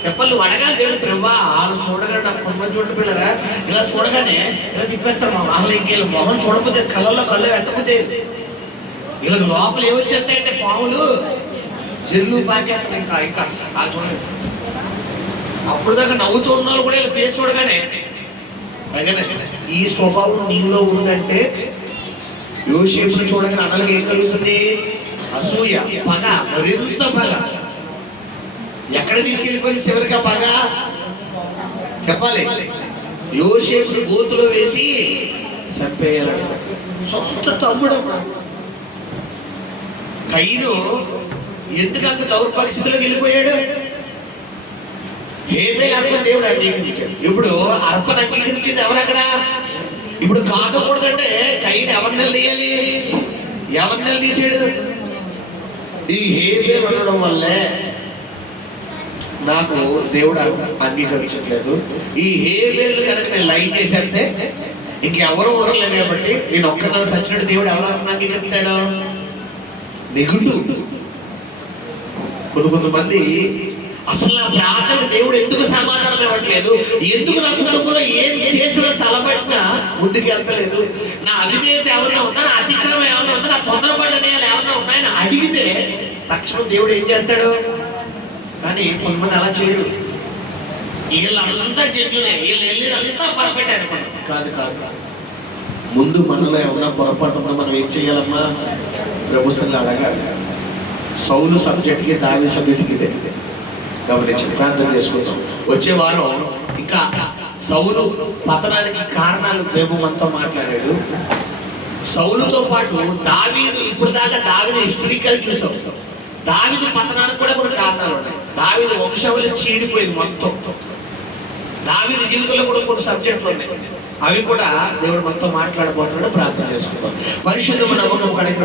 చెప్పాలి. నువ్వు అడగాలి దేవుడు, ప్రభా వాళ్ళు చూడగానే, నాకు కొంతమంది చూడండి పిల్లరా, ఇలా చూడగానే ఇలా తిప్పేస్తారు. వాళ్ళు ఇంకేళ్ళ మొహం చూడకపోతే, కళ్ళల్లో కళ్ళు పెట్టకపోతే ఇలా లోపల ఏమొచ్చేస్తాయంటే పాములు, జల్లు పాకేస్తాను. ఇంకా ఆ చూడండి, అప్పుడు దాకా నవ్వుతూ ఉన్న వాళ్ళు కూడా ఇలా ఫేస్ చూడగానే, ఈ స్వభావం నీలో ఉందంటే యోసేపుని చూడగానే అన్నలకి ఏం కలుగుతుంది? అసూయ, పగ, మరింత పగ. ఎక్కడ తీసుకెళ్ళిపోయింది చివరికి ఆ పగ? చెప్పాలి, యోసేపుని గోతులో వేసి చంపేయాలని. సొంత తమ్ముడు కయీను ఎందుకంత దౌర్భాగ్య స్థితిలోకి వెళ్ళిపోయాడు? హేబేలు అర్పణ దేవుడు అంగీకరించాడు. ఇప్పుడు అర్పణ అంగీకరించింది ఎవరక్కడ? ఇప్పుడు కాకూడదంటే కయీను ఎవరిని తీయాలి? ఎవరిని తీసాడు? ఈ హేబేలు ఉండడం వల్లే నాకు దేవుడు అంగీకరించట్లేదు. ఈ హేబేలు కనుక నేను లైక్ చేసేస్తే ఇంకెవరు ఉండలేదు కాబట్టి నేను ఒక్కరిని సచ్చినట్టు దేవుడు ఎవరు అంగీకరిస్తాడు? నెగుడు. కొంతమంది అసలు నా ప్రార్థనకు దేవుడు ఎందుకు సమాధానం ఇవ్వట్లేదు, ఎందుకు నా కుటుంబంలో ఏం చేసిన తలబట్టినా ముందుకు వెళ్తలేదు, నా అవిధేయత ఏమన్నా ఉందా, నా అతిక్రమం ఏమన్నా ఉందా, నా తొందరపడ్డ ఏమన్నా ఉన్నాయని అడిగితే తక్షణం దేవుడు ఏం చేస్తాడు? కానీ కొంతమంది అలా చేయడు. వీళ్ళంతా జడ్యులే, వీళ్ళు వెళ్ళినంతా పరపెట్టారు అనుకోండి. కాదు కాదు, ముందు మనలో ఏమన్నా పొరపాటు ఉన్నా మనం ఏం చేయాలమ్మా? ప్రభుత్వంలో అడగాలి. సౌలు సబ్జెక్ట్కి దావీదు సబ్జెక్ట్కి ఇదే. గమనించి ప్రార్థన చేసుకుంటాం. వచ్చే వారం ఇంకా సౌలు పతనానికి కారణాలు ప్రభు మనతో మాట్లాడాడు. సౌలుతో పాటు దావీదు, ఇప్పుడు దాకా దావీదు హిస్టరికల్ చూసాం. దావీదు పతనానికి కూడా కొన్ని కారణాలు ఉన్నాయి. దావీదు వంశంలో చీడిపోయింది మొత్తం. దావీదు జీవితంలో కూడా కొన్ని సబ్జెక్టులు ఉన్నాయి. అవి కూడా దేవుడు మనతో మాట్లాడబోతున్నాడు. ప్రార్థన చేసుకుంటాం. పరిశుద్ధమైన నమ్మకం కలిగిన